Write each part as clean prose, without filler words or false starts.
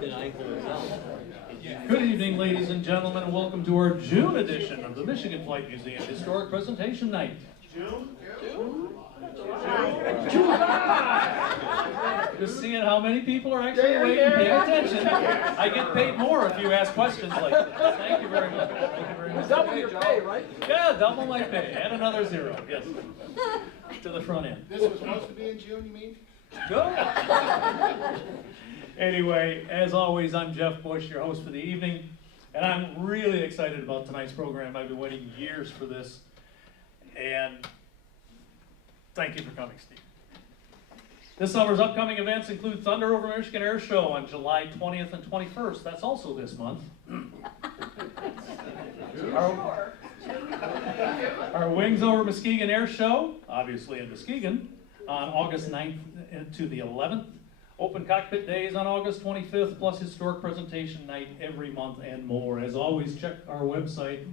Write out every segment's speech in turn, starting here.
Then I hold out. Good evening, ladies and gentlemen, and welcome to our June edition of the Michigan Flight Museum Historic Presentation Night. July! Just seeing how many people are actually awake and paying attention. I get paid more if you ask questions like this. Thank you very much. Thank you very much. Double your pay, right? Yeah, double my pay. And another zero, yes. To the front end. This was supposed to be in June, you mean? Go! Anyway, as always, I'm Jeff Bush, your host for the evening, and I'm really excited about tonight's program. I've been waiting years for this, and thank you for coming, Steve. This summer's upcoming events include Thunder Over Michigan Air Show on July 20th and 21st. That's also this month. Our Wings Over Muskegon Air Show, obviously in Muskegon, on August 9th to the 11th. Open Cockpit Days on August 25th, plus Historic Presentation Night every month and more. As always, check our website,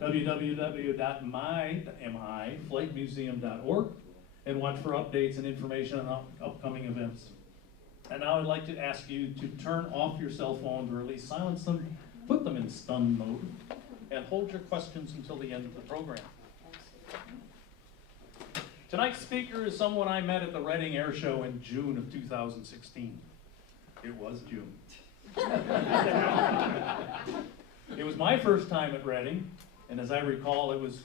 www.myflightmuseum.org, and watch for updates and information on upcoming events. And now I'd like to ask you to turn off your cell phones, or at least silence them, put them in stun mode, and hold your questions until the end of the program. Tonight's speaker is someone I met at the Reading Air Show in June of 2016. It was June. It was my first time at Reading, and as I recall, it was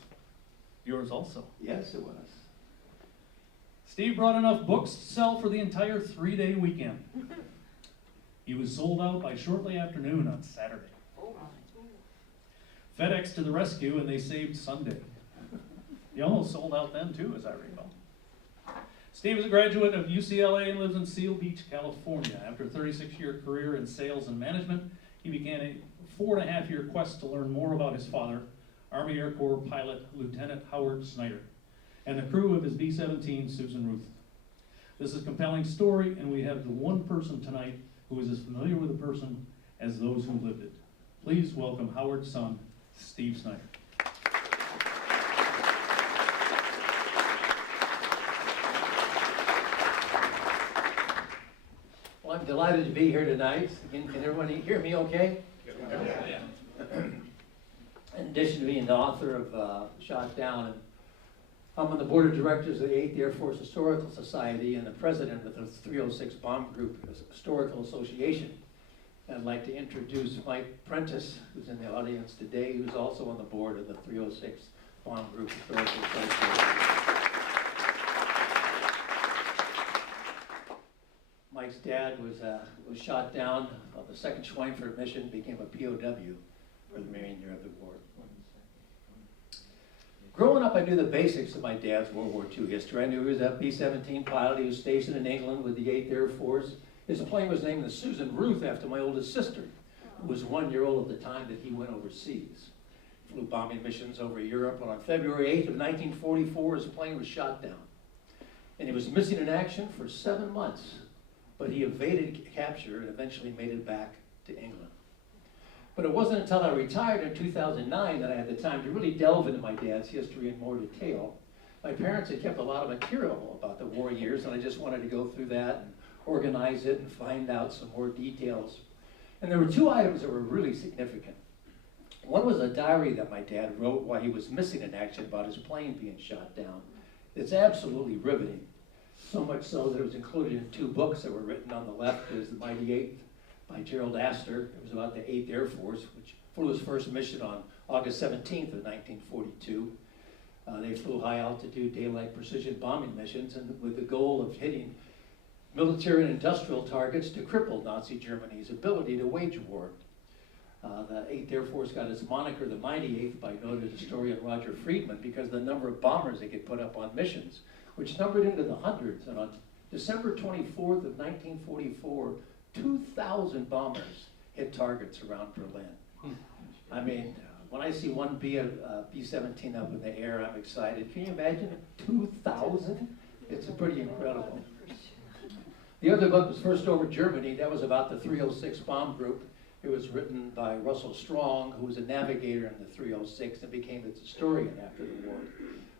yours also. Yes, it was. Steve brought enough books to sell for the entire 3-day weekend. He was sold out by shortly after noon on Saturday. FedEx to the rescue, and they saved Sunday. He almost sold out then too, as I recall. Steve is a graduate of UCLA and lives in Seal Beach, California. After a 36-year career in sales and management, he began a 4.5-year quest to learn more about his father, Army Air Corps pilot Lieutenant Howard Snyder, and the crew of his B-17 Susan Ruth. This is a compelling story, and we have the one person tonight who is as familiar with the person as those who lived it. Please welcome Howard's son, Steve Snyder. Well, I'm delighted to be here tonight. Can everyone hear me okay? Yeah. In addition to being the author of Shot Down, I'm on the board of directors of the 8th Air Force Historical Society and the president of the 306 Bomb Group Historical Association. And I'd like to introduce Mike Prentice, who's in the audience today, who's also on the board of the 306 Bomb Group Historical Association. Mike's dad was shot down on the 2nd Schweinfurt mission, became a POW for the Marine year of the war. Growing up, I knew the basics of my dad's World War II history. I knew he was a B-17 pilot. He was stationed in England with the 8th Air Force. His plane was named the Susan Ruth after my oldest sister, who was 1 year old at the time that he went overseas. Flew bombing missions over Europe, and on February 8th of 1944, his plane was shot down. And he was missing in action for 7 months. But he evaded capture and eventually made it back to England. But it wasn't until I retired in 2009 that I had the time to really delve into my dad's history in more detail. My parents had kept a lot of material about the war years, and I just wanted to go through that and organize it and find out some more details. And there were 2 items that were really significant. One was a diary that my dad wrote while he was missing in action about his plane being shot down. It's absolutely riveting. So much so that it was included in 2 books that were written. On the left is The Mighty Eighth by Gerald Astor. It was about the 8th Air Force, which flew his first mission on August 17th of 1942. They flew high altitude daylight precision bombing missions, and with the goal of hitting military and industrial targets to cripple Nazi Germany's ability to wage war. The 8th Air Force got its moniker, the Mighty Eighth, by noted historian Roger Friedman, because of the number of bombers they could put up on missions, which numbered into the hundreds. And on December 24th of 1944, 2,000 bombers hit targets around Berlin. I mean, when I see one B-17 up in the air, I'm excited. Can you imagine 2,000? It's pretty incredible. The other book was First Over Germany. That was about the 306 bomb group. It was written by Russell Strong, who was a navigator in the 306 and became its historian after the war.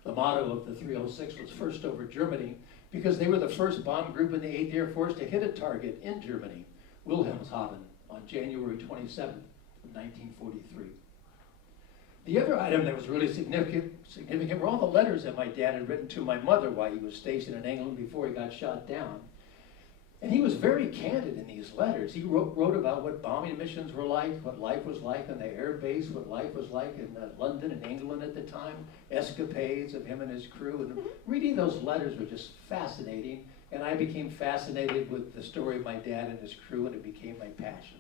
The motto of the 306 was First Over Germany, because they were the first bomb group in the 8th Air Force to hit a target in Germany, Wilhelmshaven, on January 27th of 1943. The other item that was really significant were all the letters that my dad had written to my mother while he was stationed in England before he got shot down. And he was very candid in these letters. He wrote about what bombing missions were like, what life was like on the air base, what life was like in London and England at the time, escapades of him and his crew. And reading those letters was just fascinating. And I became fascinated with the story of my dad and his crew, and it became my passion.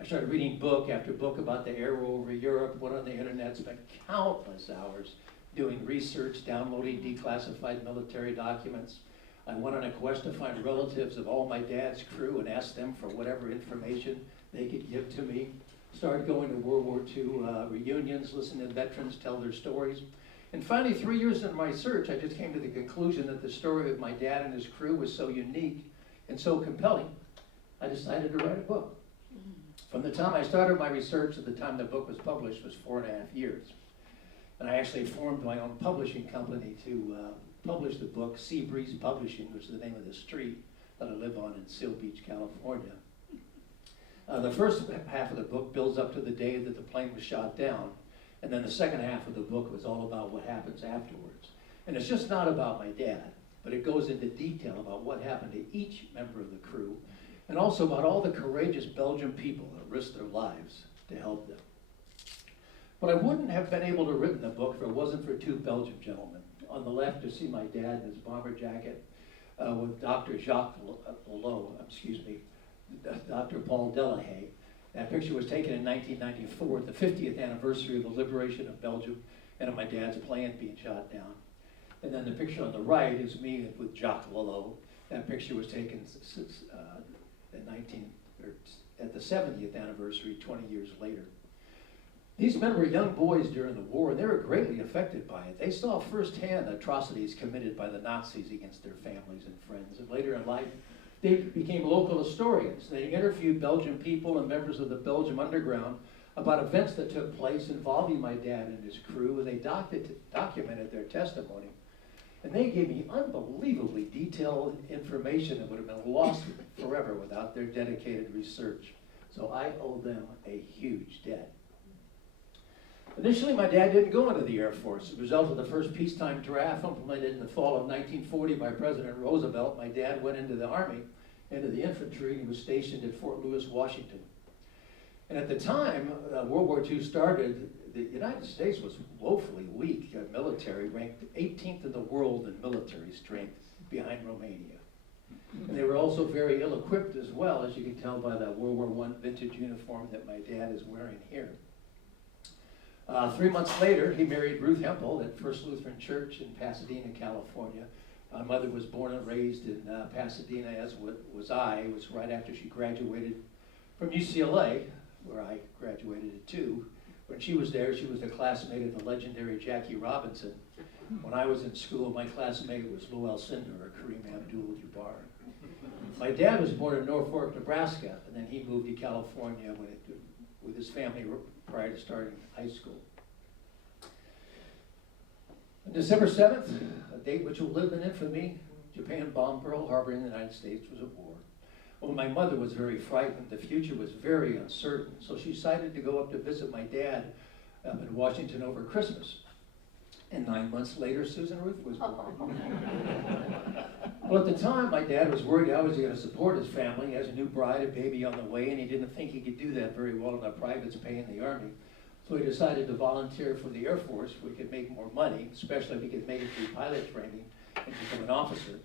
I started reading book after book about the air war over Europe, went on the internet, spent countless hours doing research, downloading declassified military documents. I went on a quest to find relatives of all my dad's crew and asked them for whatever information they could give to me. Started going to World War II reunions, listening to veterans tell their stories. And finally, 3 years into my search, I just came to the conclusion that the story of my dad and his crew was so unique and so compelling, I decided to write a book. From the time I started my research to the time the book was published was 4.5 years. And I actually formed my own publishing company to publish the book, Sea Breeze Publishing, which is the name of the street that I live on in Seal Beach, California. The first half of the book builds up to the day that the plane was shot down, and then the second half of the book was all about what happens afterwards. And it's just not about my dad, but it goes into detail about what happened to each member of the crew, and also about all the courageous Belgian people that risked their lives to help them. But I wouldn't have been able to write the book if it wasn't for two Belgian gentlemen. On the left, you see my dad in his bomber jacket with Dr. Dr. Paul Delahaye. That picture was taken in 1994 at the 50th anniversary of the liberation of Belgium and of my dad's plane being shot down. And then the picture on the right is me with Jacques Lelot. That picture was taken at the 70th anniversary, 20 years later. These men were young boys during the war, and they were greatly affected by it. They saw firsthand atrocities committed by the Nazis against their families and friends. And later in life, they became local historians. They interviewed Belgian people and members of the Belgian Underground about events that took place involving my dad and his crew, and they documented their testimony. And they gave me unbelievably detailed information that would have been lost forever without their dedicated research. So I owe them a huge debt. Initially, my dad didn't go into the Air Force. As a result of the first peacetime draft implemented in the fall of 1940 by President Roosevelt, my dad went into the Army, into the infantry, and he was stationed at Fort Lewis, Washington. And at the time World War II started, the United States was woefully weak military, ranked 18th in the world in military strength behind Romania. And they were also very ill-equipped as well, as you can tell by the World War I vintage uniform that my dad is wearing here. 3 months later, he married Ruth Hempel at First Lutheran Church in Pasadena, California. My mother was born and raised in Pasadena, as was I. It was right after she graduated from UCLA, where I graduated too. When she was there, she was a classmate of the legendary Jackie Robinson. When I was in school, my classmate was Lou Alcindor or Kareem Abdul-Jabbar. My dad was born in Norfolk, Nebraska, and then he moved to California with his family prior to starting high school. On December 7th, a date which will live in infamy, Japan bombed Pearl Harbor in the United States, was at war. Well, my mother was very frightened. The future was very uncertain, so she decided to go up to visit my dad in Washington over Christmas. And 9 months later, Susan Ruth was born. Well, at the time, my dad was worried how was he going to support his family. He has a new bride, a baby on the way, and he didn't think he could do that very well in a private's pay in the Army. So he decided to volunteer for the Air Force where he could make more money, especially if he could make it through pilot training and become an officer.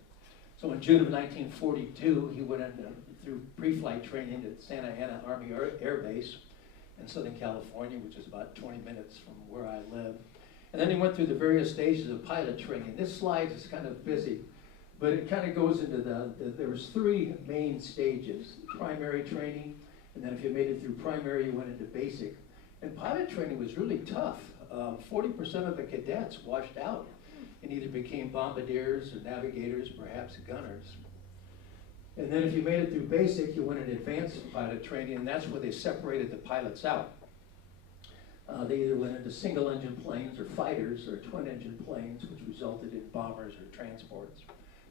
So in June of 1942, he went through pre-flight training at Santa Ana Army Air Base in Southern California, which is about 20 minutes from where I live. And then he went through the various stages of pilot training. This slide is kind of busy, but it kind of goes into there was 3 main stages: primary training, and then if you made it through primary, you went into basic. And pilot training was really tough. 40% of the cadets washed out and either became bombardiers or navigators, perhaps gunners. And then if you made it through basic, you went into advanced pilot training, and that's where they separated the pilots out. They either went into single-engine planes or fighters or twin-engine planes, which resulted in bombers or transports.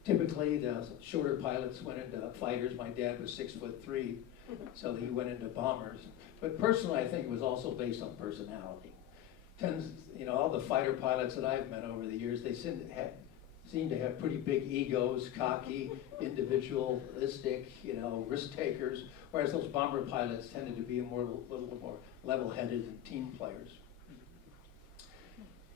Typically, the shorter pilots went into fighters. My dad was 6'3", So he went into bombers. But personally, I think it was also based on personality. All the fighter pilots that I've met over the years, they seem to have pretty big egos, cocky, individualistic, risk takers, whereas those bomber pilots tended to be a little more level-headed and team players.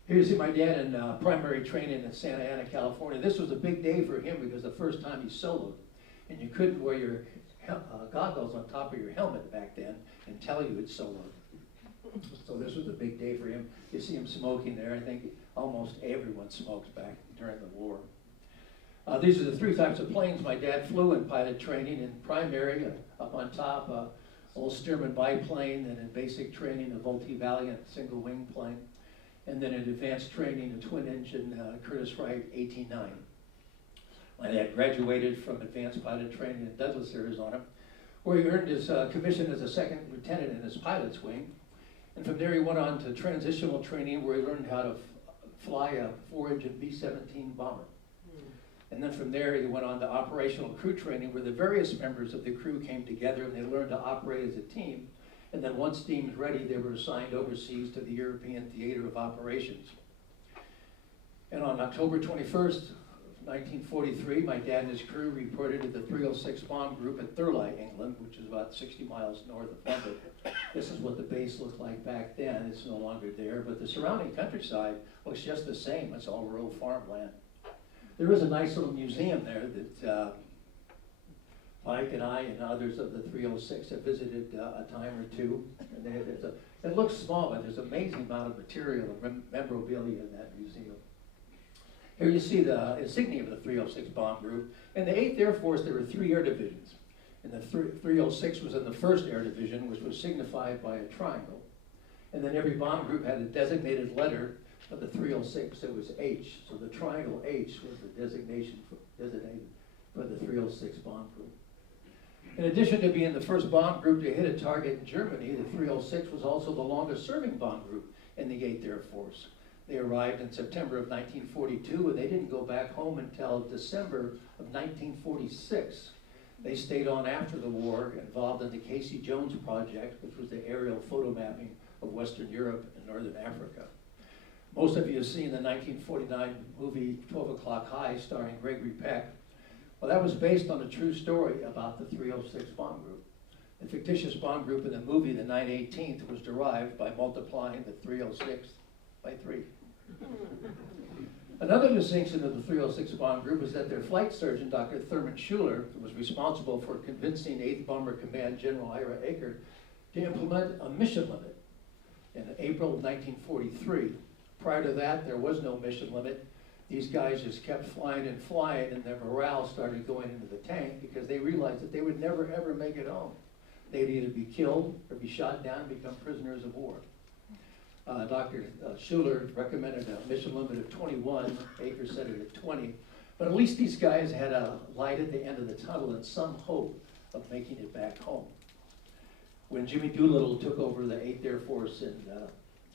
Here you see my dad in primary training in Santa Ana, California. This was a big day for him because the first time he soloed, and you couldn't wear your goggles on top of your helmet back then and tell you had soloed. So this was a big day for him. You see him smoking there. I think almost everyone smoked back during the war. These are the three types of planes my dad flew in pilot training. In primary, up on top, old Stearman biplane, and in basic training, a Vultee-Valiant single-wing plane. And then in advanced training, a twin-engine Curtiss-Wright 18-9. My dad graduated from advanced pilot training in Douglas, Arizona, where he earned his commission as a second lieutenant in his pilot's wing. And from there he went on to transitional training, where he learned how to fly a 4-engine B-17 bomber. And then from there he went on to operational crew training, where the various members of the crew came together and they learned to operate as a team. And then once deemed ready, they were assigned overseas to the European Theater of Operations. And on October 21st, 1943, my dad and his crew reported to the 306 Bomb Group at Thurley, England, which is about 60 miles north of London. This is what the base looked like back then. It's no longer there, but the surrounding countryside looks just the same. It's all rural farmland. There is a nice little museum there that Mike and I and others of the 306 have visited a time or two. And it looks small, but there's an amazing amount of material and memorabilia in that museum. Here you see the insignia of the 306 Bomb Group. In the 8th Air Force, there were 3 air divisions. And the 306 was in the 1st Air Division, which was signified by a triangle. And then every bomb group had a designated letter. Of the 306, it was H. So the triangle H was the designated for the 306 Bomb Group. In addition to being the first bomb group to hit a target in Germany, the 306 was also the longest serving bomb group in the 8th Air Force. They arrived in September of 1942, and they didn't go back home until December of 1946. They stayed on after the war, involved in the Casey Jones Project, which was the aerial photo mapping of Western Europe and Northern Africa. Most of you have seen the 1949 movie 12 O'Clock High, starring Gregory Peck. Well, that was based on a true story about the 306 bomb group. The fictitious bomb group in the movie, the 9/18th, was derived by multiplying the 306 by 3. Another distinction of the 306 bomb group is that their flight surgeon, Dr. Thurman Schuler, was responsible for convincing 8th Bomber Command General Ira Eaker to implement a mission limit in April of 1943. Prior to that, there was no mission limit. These guys just kept flying, and their morale started going into the tank because they realized that they would never, ever make it home. They'd either be killed or be shot down and become prisoners of war. Dr. Schuler recommended a mission limit of 21. Baker set it at 20. But at least these guys had a light at the end of the tunnel and some hope of making it back home. When Jimmy Doolittle took over the 8th Air Force in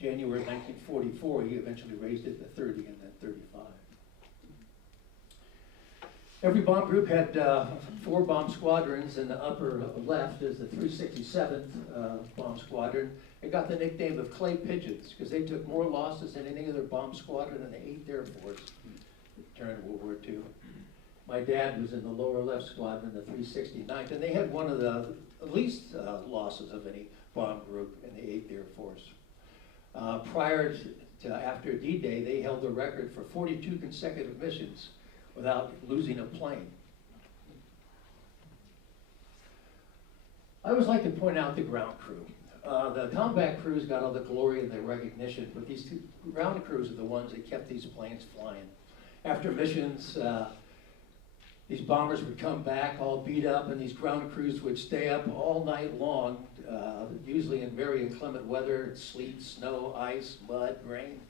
January 1944, he eventually raised it to 30 and then 35. Every bomb group had 4 bomb squadrons. In the upper left is the 367th Bomb Squadron. It got the nickname of clay pigeons because they took more losses than any other bomb squadron in the 8th Air Force during World War II. My dad was in the lower left squadron, the 369th, and they had one of the least losses of any bomb group in the 8th Air Force. Prior to after D-Day, they held the record for 42 consecutive missions without losing a plane. I always like to point out the ground crew. The combat crews got all the glory and the recognition, but these 2 ground crews are the ones that kept these planes flying. After missions, these bombers would come back all beat up, and these ground crews would stay up all night long, usually in very inclement weather, sleet, snow, ice, mud, rain,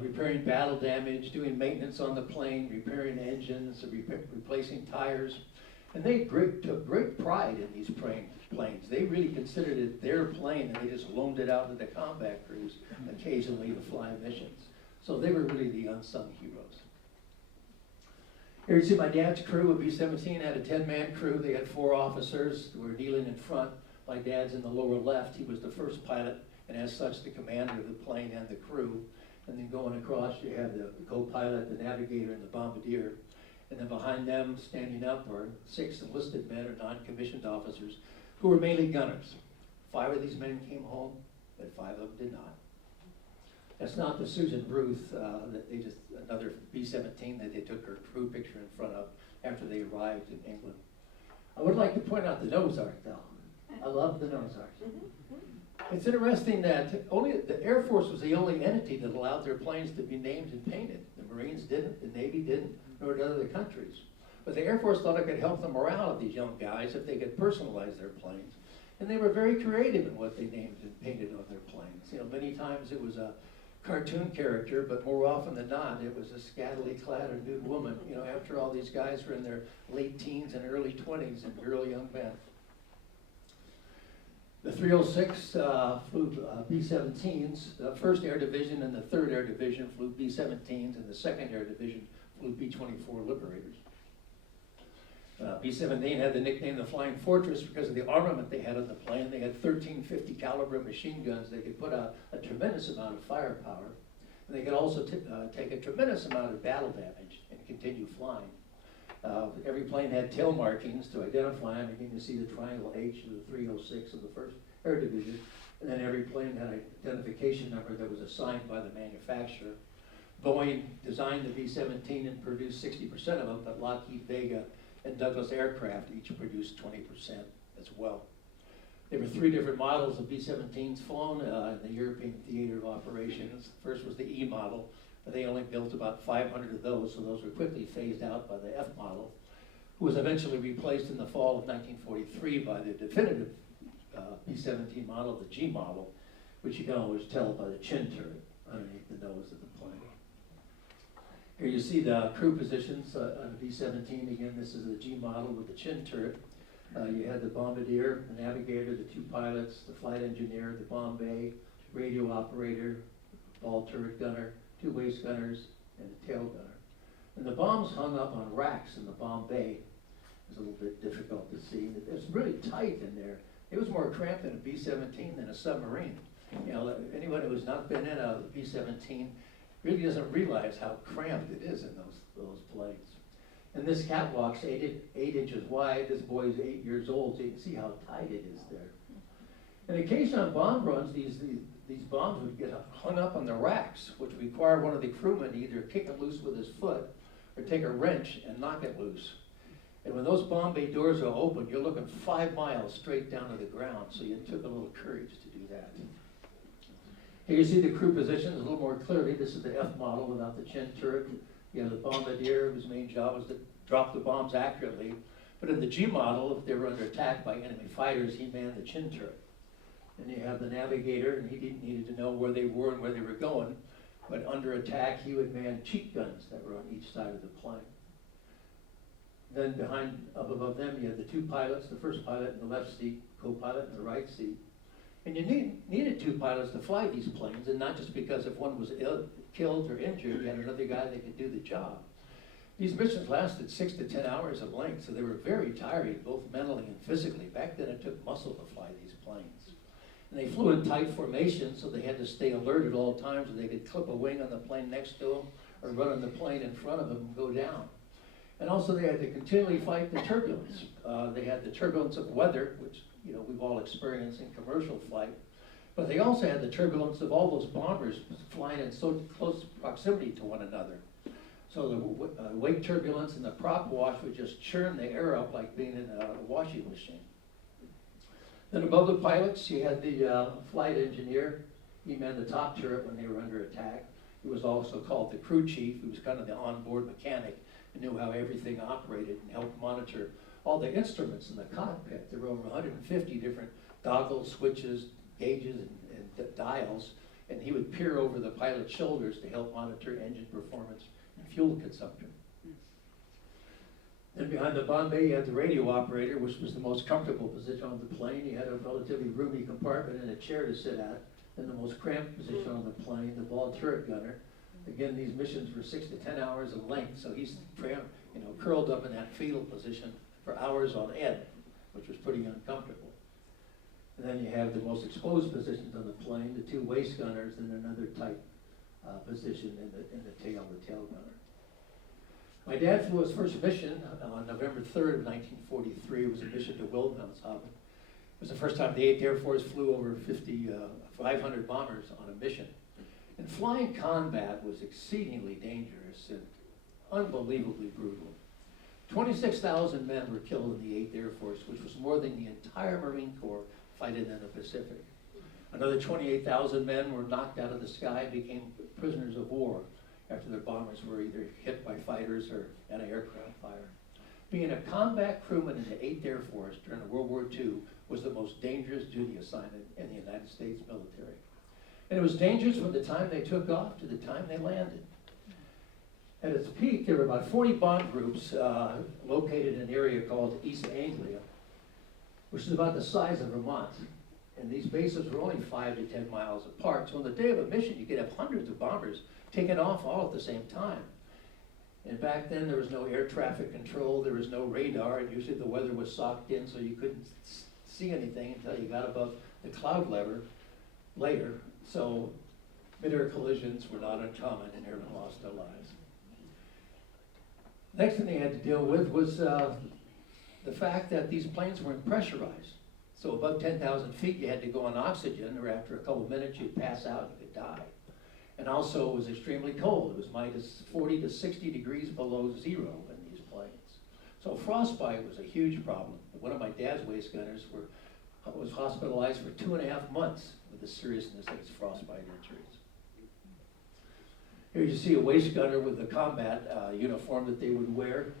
repairing battle damage, doing maintenance on the plane, repairing engines, replacing tires. And they took great pride in these planes. They really considered it their plane, and they just loaned it out to the combat crews occasionally to fly missions. So they were really the unsung heroes. Here you see my dad's crew. A B-17 had a 10-man crew. They had 4 officers who were kneeling in front. My dad's in the lower left. He was the first pilot, and as such, the commander of the plane and the crew. And then going across, you have the co-pilot, the navigator, and the bombardier. And then behind them, standing up, are 6 enlisted men or non-commissioned officers who were mainly gunners. 5 of these men came home, but 5 of them did not. That's not the Susan Ruth, that they just, another B-17 that they took her crew picture in front of after they arrived in England. I would like to point out the nose art, though. I love the nose art. It's interesting that only the Air Force was the only entity that allowed their planes to be named and painted. The Marines didn't, the Navy didn't, nor did other countries. But the Air Force thought it could help the morale of these young guys if they could personalize their planes. And they were very creative in what they named and painted on their planes. You know, many times it was a cartoon character, but more often than not, it was a scantily clad or nude woman. You know, after all, these guys were in their late teens and early 20s and really young men. The 306 flew B-17s. The 1st Air Division and the 3rd Air Division flew B-17s, and the 2nd Air Division flew B-24 Liberators. B-17 had the nickname the Flying Fortress because of the armament they had on the plane. They had 1350 caliber machine guns. They could put out a tremendous amount of firepower. And they could also take a tremendous amount of battle damage and continue flying. Every plane had tail markings to identify them. Again, you see the triangle H of the 306 of the 1st Air Division. And then every plane had an identification number that was assigned by the manufacturer. Boeing designed the B-17 and produced 60% of them, but Lockheed Vega and Douglas Aircraft each produced 20% as well. There were 3 different models of B-17s flown in the European Theater of Operations. First was the E model. They only built about 500 of those, so those were quickly phased out by the F model, who was eventually replaced in the fall of 1943 by the definitive B-17 model, the G model, which you can always tell by the chin turret underneath the nose of the plane. Here you see the crew positions on a B-17. Again, this is the G model with the chin turret. You had the bombardier, the navigator, the 2 pilots, the flight engineer, the bomb bay, radio operator, ball turret gunner, 2 waist gunners, and a tail gunner. And the bombs hung up on racks in the bomb bay. It was a little bit difficult to see. It was really tight in there. It was more cramped in a B-17 than a submarine. You know, anyone who has not been in a B-17 really doesn't realize how cramped it is in those planes. And this catwalk's 8 inches wide. This boy's 8 years old, so you can see how tight it is there. And occasionally on bomb runs, these bombs would get hung up on the racks, which required one of the crewmen to either kick it loose with his foot or take a wrench and knock it loose. And when those bomb bay doors are open, you're looking 5 miles straight down to the ground, so it took a little courage to do that. Here you see the crew positions a little more clearly. This is the F model without the chin turret. You have the bombardier, whose main job was to drop the bombs accurately. But in the G model, if they were under attack by enemy fighters, he manned the chin turret. And you have the navigator, and he needed to know where they were and where they were going. But under attack, he would man cheek guns that were on each side of the plane. Then up above them, you had the 2 pilots, the first pilot in the left seat, co-pilot in the right seat. And you needed 2 pilots to fly these planes, and not just because if one was killed or injured, you had another guy that could do the job. These missions lasted 6 to 10 hours of length, so they were very tiring, both mentally and physically. Back then, it took muscle to fly these planes. And they flew in tight formation, so they had to stay alert at all times, or they could clip a wing on the plane next to them, or run on the plane in front of them and go down. And also, they had to continually fight the turbulence. They had the turbulence of weather, which we've all experienced in commercial flight. But they also had the turbulence of all those bombers flying in so close proximity to one another. So the wake turbulence and the prop wash would just churn the air up like being in a washing machine. Then above the pilots, you had the flight engineer. He manned the top turret when they were under attack. He was also called the crew chief. He was kind of the onboard mechanic and knew how everything operated and helped monitor all the instruments in the cockpit. There were over 150 different toggles, switches, gauges, and dials, and he would peer over the pilot's shoulders to help monitor engine performance and fuel consumption. Then behind the bomb bay, you had the radio operator, which was the most comfortable position on the plane. You had a relatively roomy compartment and a chair to sit at. Then the most cramped position on the plane, the ball turret gunner. Again, these missions were 6 to 10 hours in length, so he's curled up in that fetal position for hours on end, which was pretty uncomfortable. And then you have the most exposed positions on the plane, the two waist gunners, and another tight position in the tail gunner. My dad flew his first mission on November 3rd of 1943. It was a mission to Wilhelmshaven. It was the first time the 8th Air Force flew over 500 bombers on a mission. And flying combat was exceedingly dangerous and unbelievably brutal. 26,000 men were killed in the 8th Air Force, which was more than the entire Marine Corps fighting in the Pacific. Another 28,000 men were knocked out of the sky and became prisoners of war after their bombers were either hit by fighters or anti-aircraft fire. Being a combat crewman in the 8th Air Force during World War II was the most dangerous duty assignment in the United States military. And it was dangerous from the time they took off to the time they landed. At its peak, there were about 40 bomb groups located in an area called East Anglia, which is about the size of Vermont. And these bases were only 5 to 10 miles apart. So on the day of a mission, you could have hundreds of bombers taking off all at the same time. And back then, there was no air traffic control, there was no radar, and usually the weather was socked in so you couldn't see anything until you got above the cloud later. So mid-air collisions were not uncommon and airmen lost their lives. Next thing they had to deal with was the fact that these planes weren't pressurized. So above 10,000 feet, you had to go on oxygen, or after a couple of minutes, you'd pass out and you could die. And also, it was extremely cold. It was minus 40 to 60 degrees below zero in these planes. So frostbite was a huge problem. One of my dad's waist gunners was hospitalized for 2.5 months with the seriousness of his frostbite injuries. Here you see a waist gunner with the combat uniform that they would wear.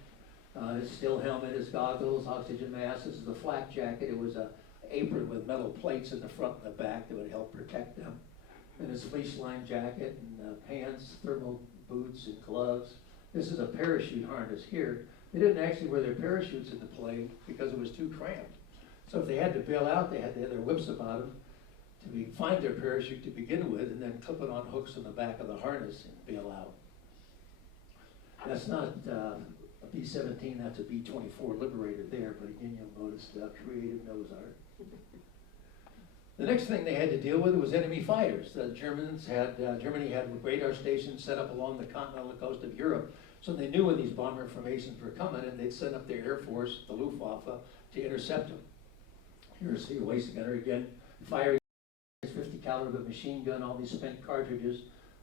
His steel helmet, his goggles, oxygen mask. This is a flak jacket. It was an apron with metal plates in the front and the back that would help protect them. And his fleece-lined jacket and pants, thermal boots and gloves. This is a parachute harness here. They didn't actually wear their parachutes in the plane because it was too cramped. So if they had to bail out, they had to have their whips about them to find their parachute to begin with, and then clip it on hooks in the back of the harness and bail out. That's not a B-17, that's a B-24 Liberator there, but again, you'll notice the creative nose art. The next thing they had to deal with was enemy fighters. Germany had radar stations set up along the continental coast of Europe, so they knew when these bomber formations were coming, and they'd send up their Air Force, the Luftwaffe, to intercept them. Here's the waist gunner again, firing 50 caliber machine gun, all these spent cartridges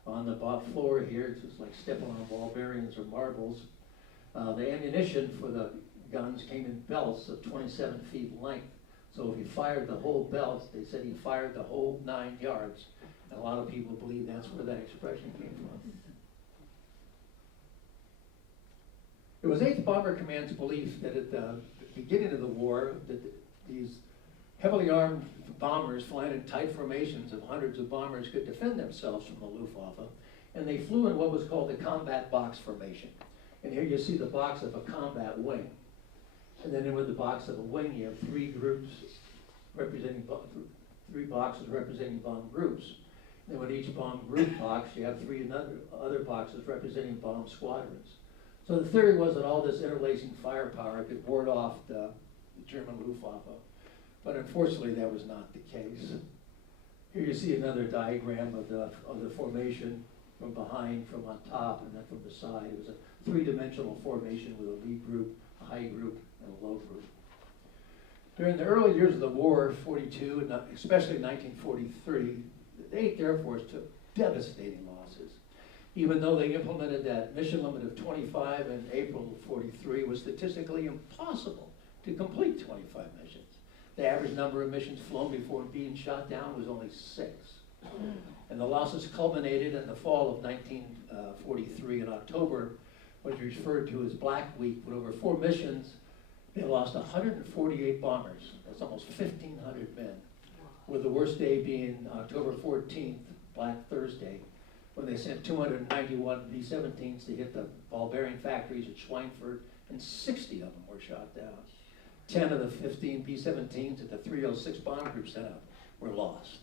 on the floor here. It's just like stepping on ball bearings or marbles. The ammunition for the guns came in belts of 27 feet length. So if you fired the whole belt, they said he fired the whole 9 yards. And a lot of people believe that's where that expression came from. It was 8th Bomber Command's belief that at the beginning of the war, that these heavily armed bombers flying in tight formations of hundreds of bombers could defend themselves from the Luftwaffe. And they flew in what was called the combat box formation. And here you see the box of a combat wing. And then with the box of a wing, you have 3 groups representing 3 boxes representing bomb groups. And then with each bomb group box, you have 3 other boxes representing bomb squadrons. So the theory was that all this interlacing firepower could ward off the German Luftwaffe. But unfortunately, that was not the case. Here you see another diagram of the formation from behind, from on top, and then from the side. It was a 3-dimensional formation with a lead group, a high group, and a low group. During the early years of the war, 42, and especially 1943, the 8th Air Force took devastating losses. Even though they implemented that mission limit of 25 in April of 43, it was statistically impossible to complete 25 missions. The average number of missions flown before being shot down was only 6. And the losses culminated in the fall of 1943 in October, what is referred to as Black Week. With over 4 missions, they lost 148 bombers. That's almost 1,500 men. With the worst day being October 14th, Black Thursday, when they sent 291 B-17s to hit the ball bearing factories at Schweinfurt, and 60 of them were shot down. 10 of the 15 B-17s that the 306 bomb group sent out were lost.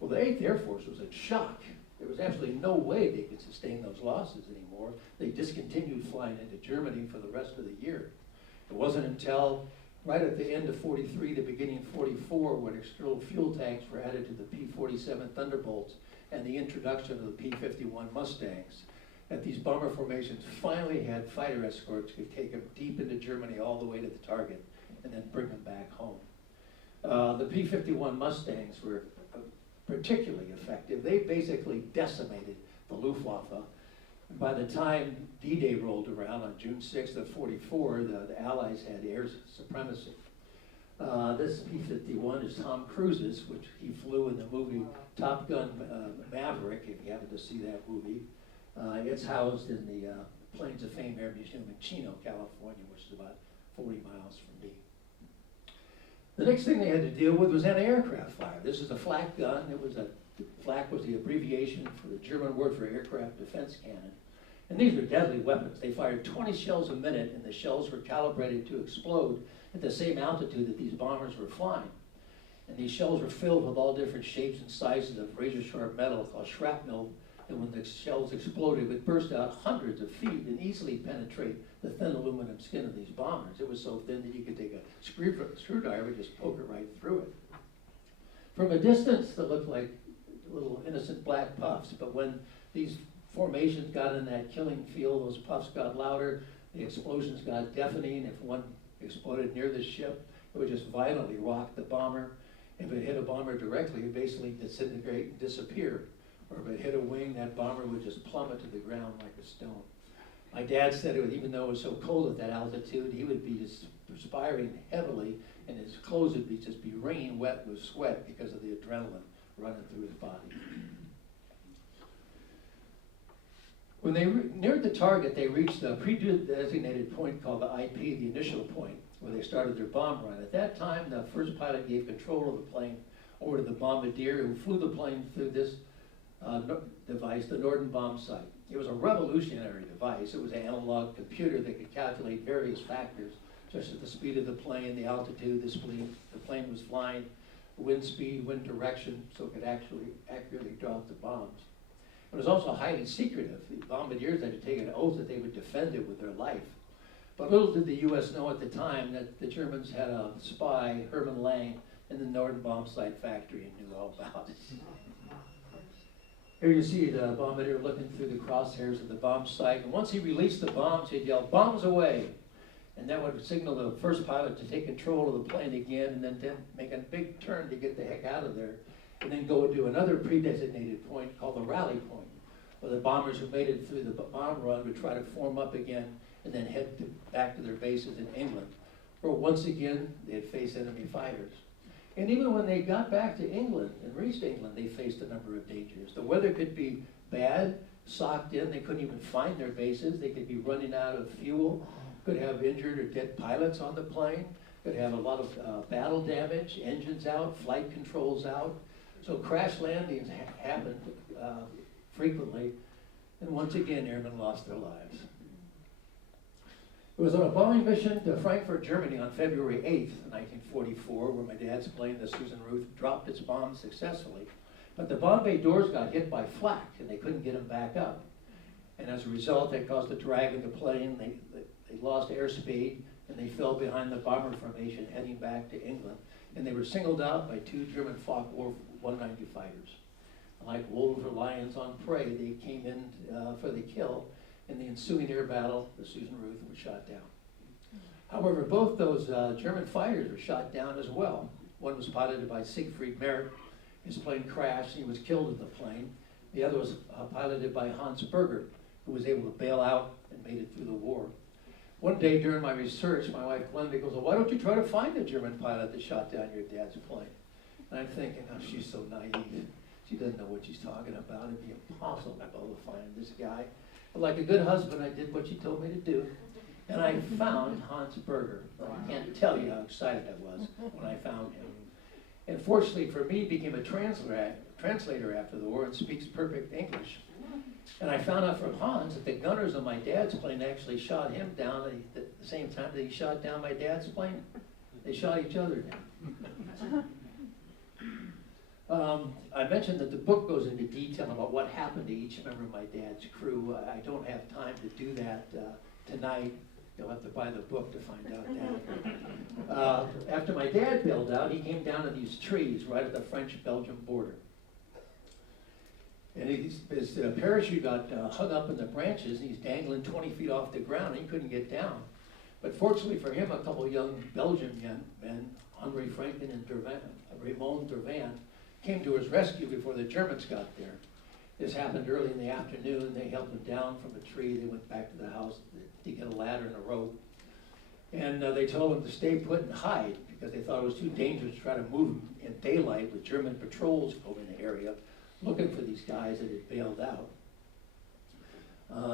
Well, the 8th Air Force was in shock. There was absolutely no way they could sustain those losses anymore. They discontinued flying into Germany for the rest of the year. It wasn't until right at the end of 43, the beginning of 44, when external fuel tanks were added to the P-47 Thunderbolts and the introduction of the P-51 Mustangs, that these bomber formations finally had fighter escorts who could take them deep into Germany all the way to the target and then bring them back home. The P-51 Mustangs were particularly effective. They basically decimated the Luftwaffe. By the time D-Day rolled around on June 6th of 44, the Allies had air supremacy. This P-51 is Tom Cruise's, which he flew in the movie Top Gun Maverick, if you happen to see that movie. It's housed in the Plains of Fame Air Museum in Chino, California, which is about 40 miles from me. The next thing they had to deal with was anti-aircraft fire. This is a flak gun. Flak was the abbreviation for the German word for aircraft defense cannon. And these were deadly weapons. They fired 20 shells a minute, and the shells were calibrated to explode at the same altitude that these bombers were flying. And these shells were filled with all different shapes and sizes of razor-sharp metal called shrapnel. And when the shells exploded, it would burst out hundreds of feet and easily penetrate the thin aluminum skin of these bombers. It was so thin that you could take a screwdriver and just poke it right through it. From a distance, they looked like little innocent black puffs, but when these formations got in that killing field, those puffs got louder, the explosions got deafening. If one exploded near the ship, it would just violently rock the bomber. If it hit a bomber directly, it basically disintegrate and disappear. Or if it hit a wing, that bomber would just plummet to the ground like a stone. My dad said even though it was so cold at that altitude, he would be just perspiring heavily, and his clothes would just be wringing wet with sweat because of the adrenaline running through his body. When they neared the target, they reached a pre-designated point called the IP, the initial point, where they started their bomb run. At that time, the first pilot gave control of the plane over to the bombardier, who flew the plane through this device, the Norden bomb sight. It was a revolutionary device. It was an analog computer that could calculate various factors, such as the speed of the plane, the altitude the plane was flying, wind speed, wind direction, so it could actually accurately drop the bombs. It was also highly secretive. The bombardiers had to take an oath that they would defend it with their life. But little did the U.S. know at the time that the Germans had a spy, Hermann Lang, in the Norden bomb sight factory and knew all about it. Here you see the bombardier looking through the crosshairs of the bomb sight, and once he released the bombs, he'd yell, "Bombs away!" And that would signal the first pilot to take control of the plane again, and then make a big turn to get the heck out of there, and then go to another pre-designated point called the rally point, where the bombers who made it through the bomb run would try to form up again and then head back to their bases in England, where once again they'd face enemy fighters. And even when they got back to England and reached England, they faced a number of dangers. The weather could be bad, socked in, they couldn't even find their bases, they could be running out of fuel, could have injured or dead pilots on the plane, could have a lot of battle damage, engines out, flight controls out. So crash landings happened frequently, and once again airmen lost their lives. It was on a bombing mission to Frankfurt, Germany on February 8th, 1944, where my dad's plane, the Susan Ruth, dropped its bomb successfully. But the bomb bay doors got hit by flak, and they couldn't get them back up. And as a result, that caused a drag in the plane. They lost airspeed, and they fell behind the bomber formation heading back to England. And they were singled out by two German Fokker 190 fighters. Like wolves or lions on prey, they came in for the kill. In the ensuing air battle, the Susan Ruth was shot down. However, both those German fighters were shot down as well. One was piloted by Siegfried Merritt. His plane crashed, and he was killed in the plane. The other was piloted by Hans Berger, who was able to bail out and made it through the war. One day during my research, my wife Glenda goes, "Well, why don't you try to find the German pilot that shot down your dad's plane?" And I'm thinking, oh, she's so naive. She doesn't know what she's talking about. It'd be impossible to find this guy. But like a good husband, I did what she told me to do. And I found Hans Berger. I can't tell you how excited I was when I found him. And fortunately for me, he became a translator after the war and speaks perfect English. And I found out from Hans that the gunners on my dad's plane actually shot him down at the same time that he shot down my dad's plane. They shot each other down. I mentioned that the book goes into detail about what happened to each member of my dad's crew. I don't have time to do that tonight. You'll have to buy the book to find out that. After my dad bailed out, he came down in these trees right at the French-Belgian border. And his parachute got hung up in the branches, and he's dangling 20 feet off the ground, and he couldn't get down. But fortunately for him, a couple of young Belgian men, Henri Franken and Raymond Durvan, came to his rescue before the Germans got there. This happened early in the afternoon. They helped him down from a tree. They went back to the house to get a ladder and a rope. And they told him to stay put and hide because they thought it was too dangerous to try to move him in daylight with German patrols going in the area looking for these guys that had bailed out.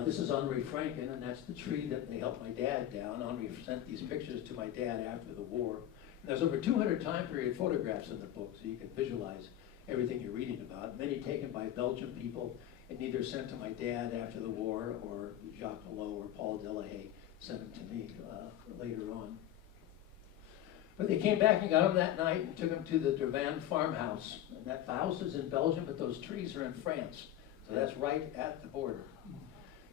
This is Henri Franken, and that's the tree that they helped my dad down. Henri sent these pictures to my dad after the war. And there's over 200 time period photographs in the book, so you can visualize everything you're reading about. Many taken by Belgian people and either sent to my dad after the war, or Jacques Malot or Paul Delahaye sent them to me later on. But they came back and got him that night and took him to the Durvan farmhouse. And that house is in Belgium, but those trees are in France. So that's right at the border.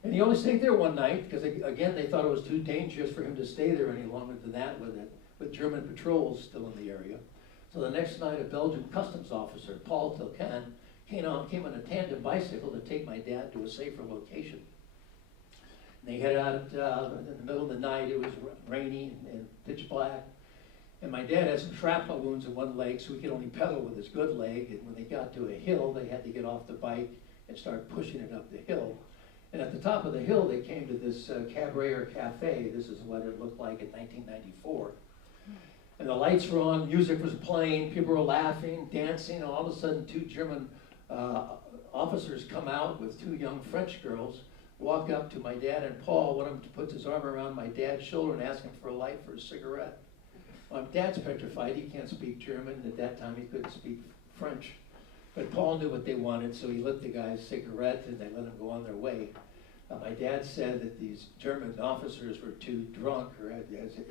And he only stayed there one night because, again, they thought it was too dangerous for him to stay there any longer than that with German patrols still in the area. So the next night, a Belgian customs officer, Paul Tilcan, came on a tandem bicycle to take my dad to a safer location. And they headed out in the middle of the night. It was rainy and pitch black. And my dad had some shrapnel wounds in one leg, so he could only pedal with his good leg. And when they got to a hill, they had to get off the bike and start pushing it up the hill. And at the top of the hill, they came to this cabaret or cafe. This is what it looked like in 1994. And the lights were on, music was playing, people were laughing, dancing, and all of a sudden 2 German officers come out with 2 young French girls, walk up to my dad and Paul. One of them puts his arm around my dad's shoulder and asks him for a light for a cigarette. Well, Dad's petrified, he can't speak German. At that time, he couldn't speak French. But Paul knew what they wanted, so he lit the guy's cigarette and they let him go on their way. My dad said that these German officers were too drunk, or as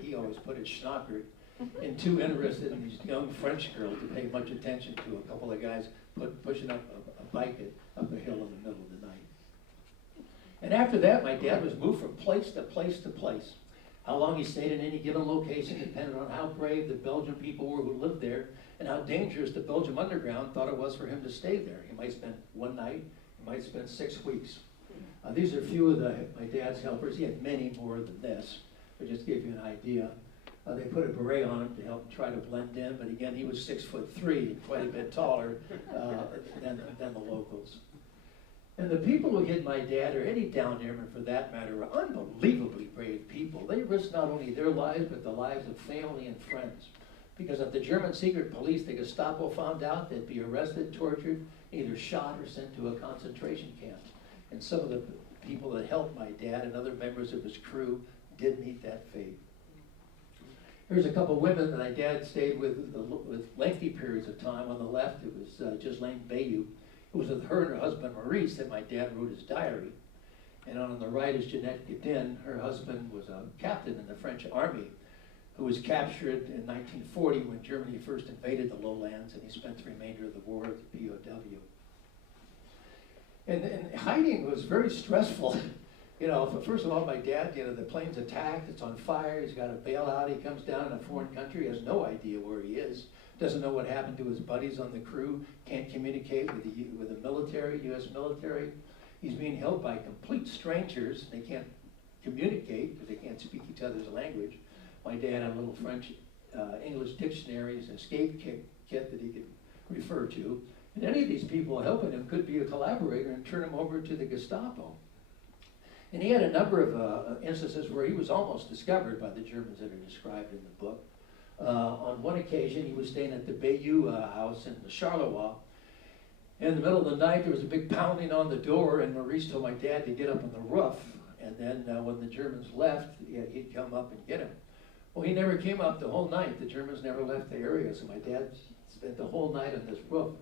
he always put it, schnockered, and too interested in these young French girls to pay much attention to a couple of guys pushing up a bike up a hill in the middle of the night. And after that, my dad was moved from place to place to place. How long he stayed in any given location depended on how brave the Belgian people were who lived there and how dangerous the Belgian Underground thought it was for him to stay there. He might spend one night, he might spend 6 weeks. These are a few of my dad's helpers. He had many more than this, but just to give you an idea. They put a beret on him to help him try to blend in, but again, he was 6'3", quite a bit taller than the locals. And the people who hid my dad, or any down airmen for that matter, were unbelievably brave people. They risked not only their lives, but the lives of family and friends. Because if the German secret police, the Gestapo, found out, they'd be arrested, tortured, either shot or sent to a concentration camp. And some of the people that helped my dad and other members of his crew did meet that fate. Here's a couple women that my dad stayed with lengthy periods of time. On the left, it was Ghislaine Bayou. It was with her and her husband Maurice that my dad wrote his diary. And on the right is Jeanette Guedin. Her husband was a captain in the French army who was captured in 1940 when Germany first invaded the lowlands, and he spent the remainder of the war as a POW. And hiding was very stressful. First of all, my dad, the plane's attacked, it's on fire, he's got to bail out, he comes down in a foreign country, has no idea where he is, doesn't know what happened to his buddies on the crew, can't communicate with the military, U.S. military. He's being held by complete strangers. They can't communicate because they can't speak each other's language. My dad had a little French English dictionary as an escape kit that he could refer to. And any of these people helping him could be a collaborator and turn him over to the Gestapo. And he had a number of instances where he was almost discovered by the Germans that are described in the book. On one occasion, he was staying at the Bayou house in the Charleroi. In the middle of the night, there was a big pounding on the door, and Maurice told my dad to get up on the roof. And then when the Germans left, he'd come up and get him. Well, he never came up the whole night. The Germans never left the area, so my dad spent the whole night on this roof.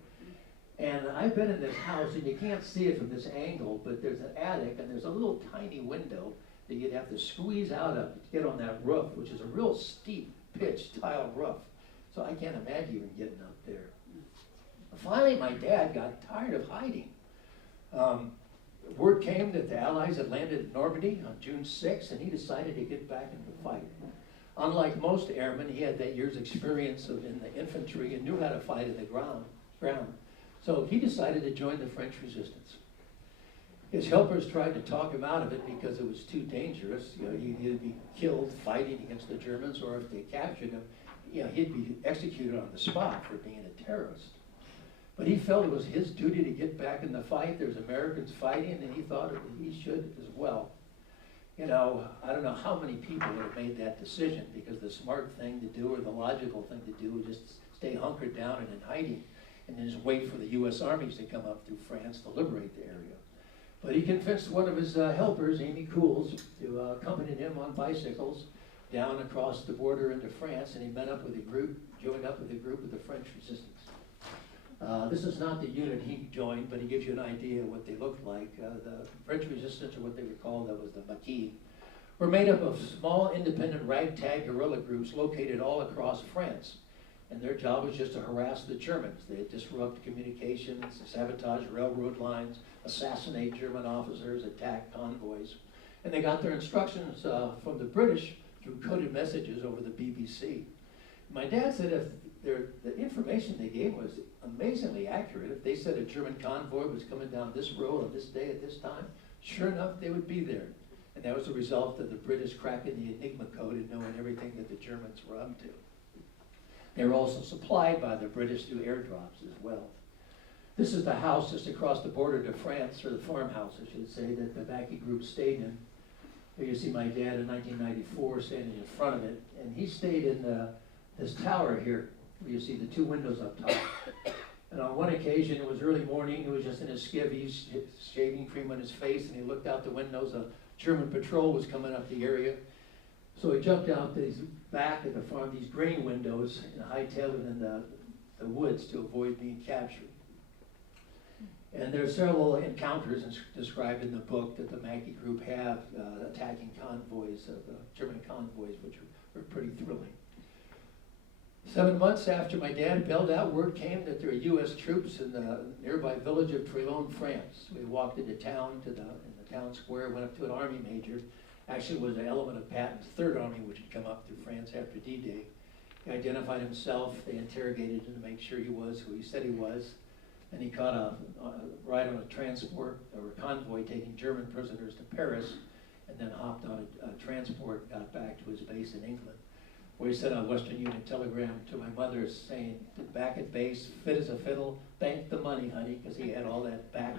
And I've been in this house, and you can't see it from this angle, but there's an attic, and there's a little tiny window that you'd have to squeeze out of to get on that roof, which is a real steep pitch tile roof. So I can't imagine even getting up there. Finally, my dad got tired of hiding. Word came that the Allies had landed at Normandy on June 6th, and he decided to get back into the fight. Unlike most airmen, he had that year's experience in the infantry and knew how to fight in the ground. So he decided to join the French resistance. His helpers tried to talk him out of it because it was too dangerous. You know, he'd be killed fighting against the Germans, or if they captured him, you know, he'd be executed on the spot for being a terrorist. But he felt it was his duty to get back in the fight. There's Americans fighting, and he thought he should as well. You know, I don't know how many people would have made that decision, because the smart thing to do, or the logical thing to do, was just stay hunkered down and in hiding, and then just wait for the U.S. armies to come up through France to liberate the area. But he convinced one of his helpers, Amy Cools, to accompany him on bicycles down across the border into France, and he met up with a group, joined up with a group of the French resistance. This is not the unit he joined, but he gives you an idea of what they looked like. The French resistance, or what they would call, that was the Maquis, were made up of small independent ragtag guerrilla groups located all across France. And their job was just to harass the Germans. They'd disrupt communications, sabotage railroad lines, assassinate German officers, attack convoys. And they got their instructions from the British through coded messages over the BBC. My dad said if the information they gave was amazingly accurate. If they said a German convoy was coming down this road on this day at this time, sure enough, they would be there. And that was a result of the British cracking the Enigma code and knowing everything that the Germans were up to. They were also supplied by the British through airdrops as well. This is the house just across the border to France, or the farmhouse, I should say, that the Mackey group stayed in. Here you see my dad in 1994 standing in front of it, and he stayed in this tower here, where you see the two windows up top. And on one occasion, it was early morning, he was just in his skivvies, shaving cream on his face, and he looked out the windows. A German patrol was coming up the area. So he jumped out these back of the farm, these grain windows, and hightailed it in the woods to avoid being captured. And there are several encounters described in the book that the Mackey group have attacking convoys, German convoys, which were pretty thrilling. 7 months after my dad bailed out, word came that there were U.S. troops in the nearby village of Trelon, France. We walked into town, in the town square, went up to an army major. Actually, it was an element of Patton's Third Army, which had come up through France after D-Day. He identified himself. They interrogated him to make sure he was who he said he was. And he caught a ride on a transport, or a convoy, taking German prisoners to Paris, and then hopped on a transport and got back to his base in England, where he sent a Western Union telegram to my mother saying, back at base, fit as a fiddle, bank the money, honey, because he had all that back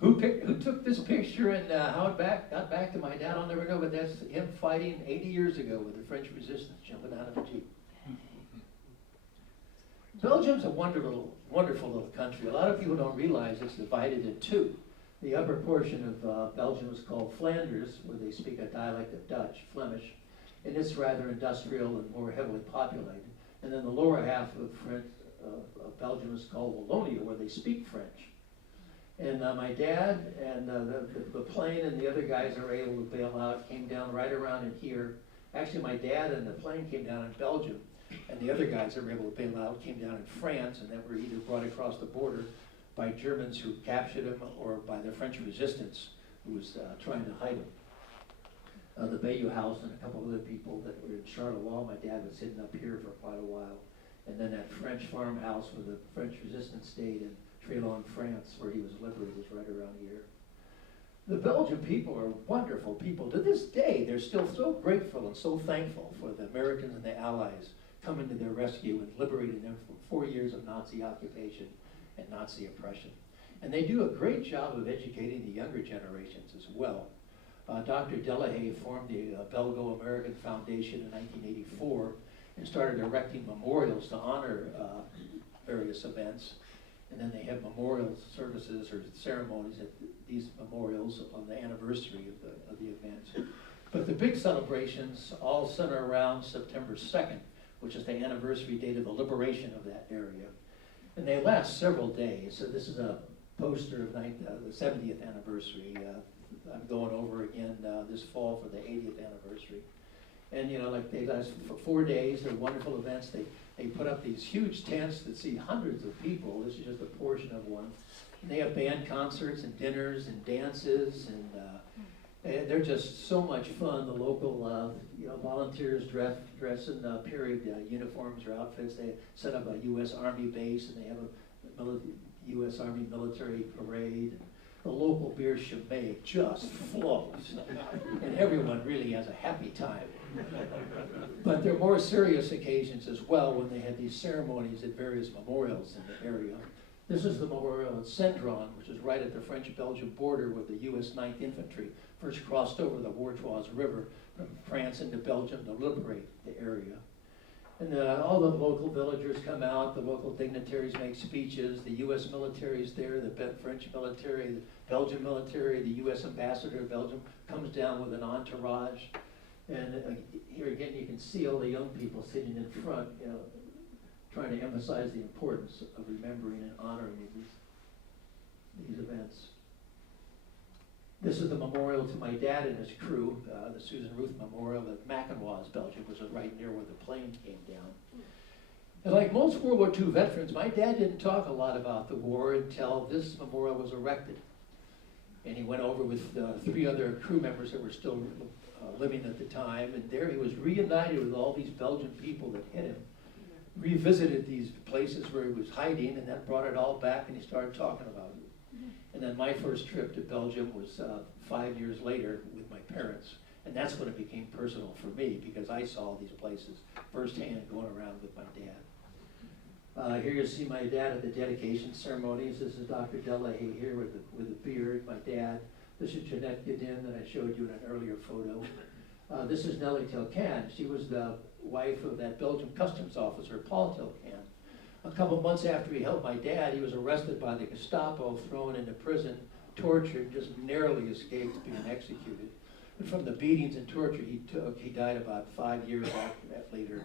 Who took this picture and how it got back to my dad, I'll never know, but that's him fighting 80 years ago with the French resistance, jumping out of a Jeep. Belgium's a wonderful little country. A lot of people don't realize it's divided in two. The upper portion of Belgium is called Flanders, where they speak a dialect of Dutch, Flemish, and it's rather industrial and more heavily populated. And then the lower half of Belgium is called Wallonia, where they speak French. And my dad and the plane and the other guys that were able to bail out came down right around in here. Actually, my dad and the plane came down in Belgium, and the other guys that were able to bail out came down in France, and that were either brought across the border by Germans who captured him, or by the French resistance who was trying to hide him. The Bayou House and a couple of other people that were in Charleroi, my dad was hidden up here for quite a while. And then that French farmhouse where the French resistance stayed in Trelon, France, where he was liberated, was right around here. The Belgian people are wonderful people. To this day, they're still so grateful and so thankful for the Americans and the Allies coming to their rescue and liberating them from 4 years of Nazi occupation and Nazi oppression. And they do a great job of educating the younger generations as well. Dr. Delahaye formed the Belgo-American Foundation in 1984 and started erecting memorials to honor various events. And then they have memorial services or ceremonies at these memorials on the anniversary of the events. But the big celebrations all center around September 2nd, which is the anniversary date of the liberation of that area. And they last several days. So this is a poster of the 70th anniversary. I'm going over again this fall for the 80th anniversary. And, you know, like they last for 4 days, they're wonderful events. They put up these huge tents that seat hundreds of people. This is just a portion of one. And they have band concerts and dinners and dances, and they're just so much fun. The local, volunteers dress in period uniforms or outfits. They set up a U.S. Army base, and they have a U.S. Army military parade. The local beer Chimay just flows, and everyone really has a happy time. But there are more serious occasions as well when they had these ceremonies at various memorials in the area. This is the memorial at Cendron, which is right at the French-Belgian border where the U.S. 9th Infantry first crossed over the Wartoise River from France into Belgium to liberate the area. And all the local villagers come out, the local dignitaries make speeches, the U.S. military is there, the French military, the Belgian military, the U.S. ambassador of Belgium comes down with an entourage. And here again, you can see all the young people sitting in front, trying to emphasize the importance of remembering and honoring these events. This is the memorial to my dad and his crew, the Susan Ruth Memorial at Mackinac, Belgium, was right near where the plane came down. And like most World War II veterans, my dad didn't talk a lot about the war until this memorial was erected. And he went over with 3 other crew members that were still living at the time, and there he was reunited with all these Belgian people that hit him, revisited these places where he was hiding, and that brought it all back, and he started talking about it. And then my first trip to Belgium was 5 years later with my parents, and that's when it became personal for me, because I saw these places firsthand going around with my dad. Here you see my dad at the dedication ceremonies. This is Dr. Delahaye here with the beard, my dad. This is Jeanette Godin that I showed you in an earlier photo. This is Nellie Tilcan. She was the wife of that Belgian customs officer, Paul Tilcan. A couple months after he helped my dad, he was arrested by the Gestapo, thrown into prison, tortured, just narrowly escaped being executed. And from the beatings and torture he took, he died about 5 years after that later.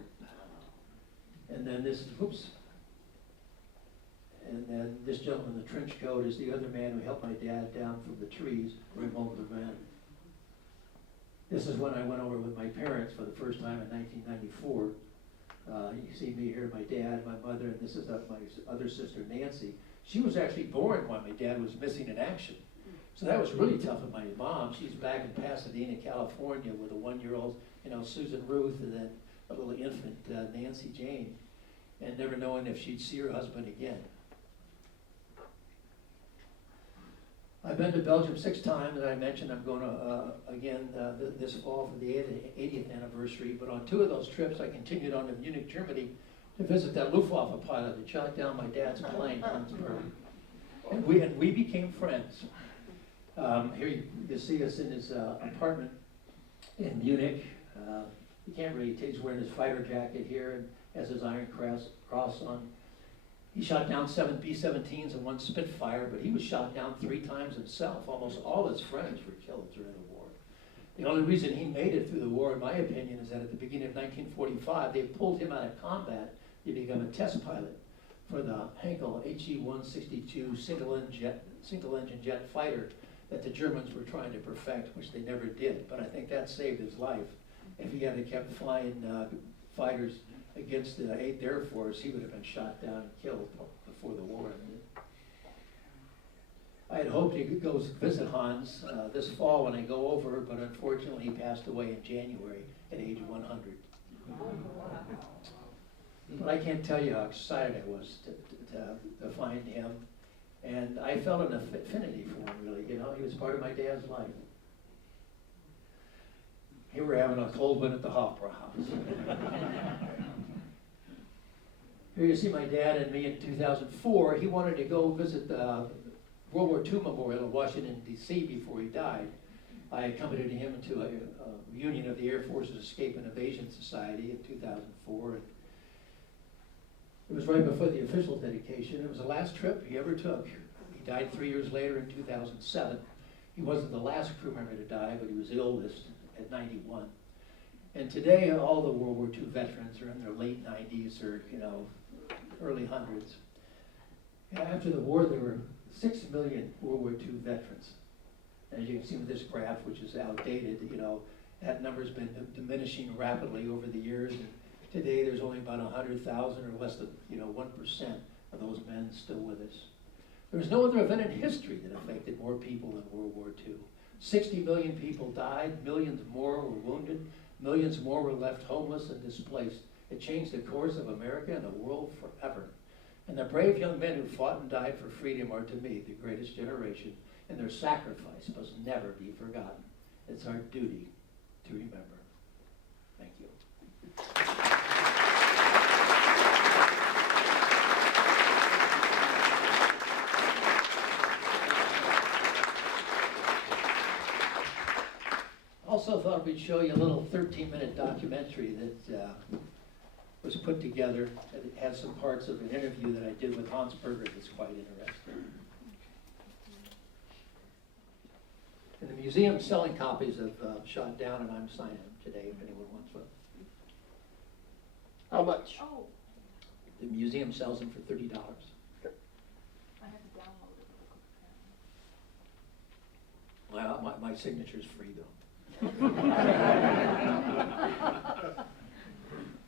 And then this, and then this gentleman in the trench coat is the other man who helped my dad down from the trees, Raymond Levin. This is when I went over with my parents for the first time in 1994. You see me here, my dad, my mother, and this is my other sister, Nancy. She was actually born when my dad was missing in action. So that was really tough on my mom. She's back in Pasadena, California with a 1-year-old, Susan Ruth, and then a little infant, Nancy Jane, and never knowing if she'd see her husband again. I've been to Belgium 6 times, and I mentioned I'm going to, again, this fall for the 80th anniversary, but on 2 of those trips I continued on to Munich, Germany to visit that Luftwaffe pilot that shot down my dad's plane, Hansberg. And we became friends. Here you see us in his apartment in Munich. You can't really tell, he's wearing his fighter jacket here and has his Iron Cross on. He shot down 7 B-17s and 1 Spitfire, but he was shot down 3 times himself. Almost all his friends were killed during the war. The only reason he made it through the war, in my opinion, is that at the beginning of 1945, they pulled him out of combat to become a test pilot for the Henkel HE-162 single-engine jet fighter that the Germans were trying to perfect, which they never did. But I think that saved his life. If he had kept flying fighters against the 8th Air Force, he would have been shot down and killed before the war ended. I had hoped he could go visit Hans this fall when I go over, but unfortunately he passed away in January at age 100. But I can't tell you how excited I was to find him, and I felt an affinity for him, really. He was part of my dad's life. Here we're having a cold one at the Hofbrauhaus. Here you see my dad and me in 2004. He wanted to go visit the World War II Memorial in Washington, D.C. before he died. I accompanied him to a reunion of the Air Force's Escape and Evasion Society in 2004. It was right before the official dedication. It was the last trip he ever took. He died 3 years later in 2007. He wasn't the last crew member to die, but he was the oldest at 91. And today, all the World War II veterans are in their late 90s or, early hundreds. After the war, there were 6 million World War II veterans. As you can see with this graph, which is outdated, That number's been diminishing rapidly over the years, and today there's only about 100,000 or less than 1% of those men still with us. There's no other event in history that affected more people than World War II. 60 million people died, millions more were wounded, millions more were left homeless and displaced. It changed the course of America and the world forever. And the brave young men who fought and died for freedom are, to me, the greatest generation, and their sacrifice must never be forgotten. It's our duty to remember. Thank you. Also thought we'd show you a little 13-minute documentary that was put together. It has some parts of an interview that I did with Hans Berger that's quite interesting. And the museum's selling copies of Shot Down, and I'm signing them today if anyone wants one. How much? Oh, The museum sells them for $30. I have to download it. Well, my signature's free though.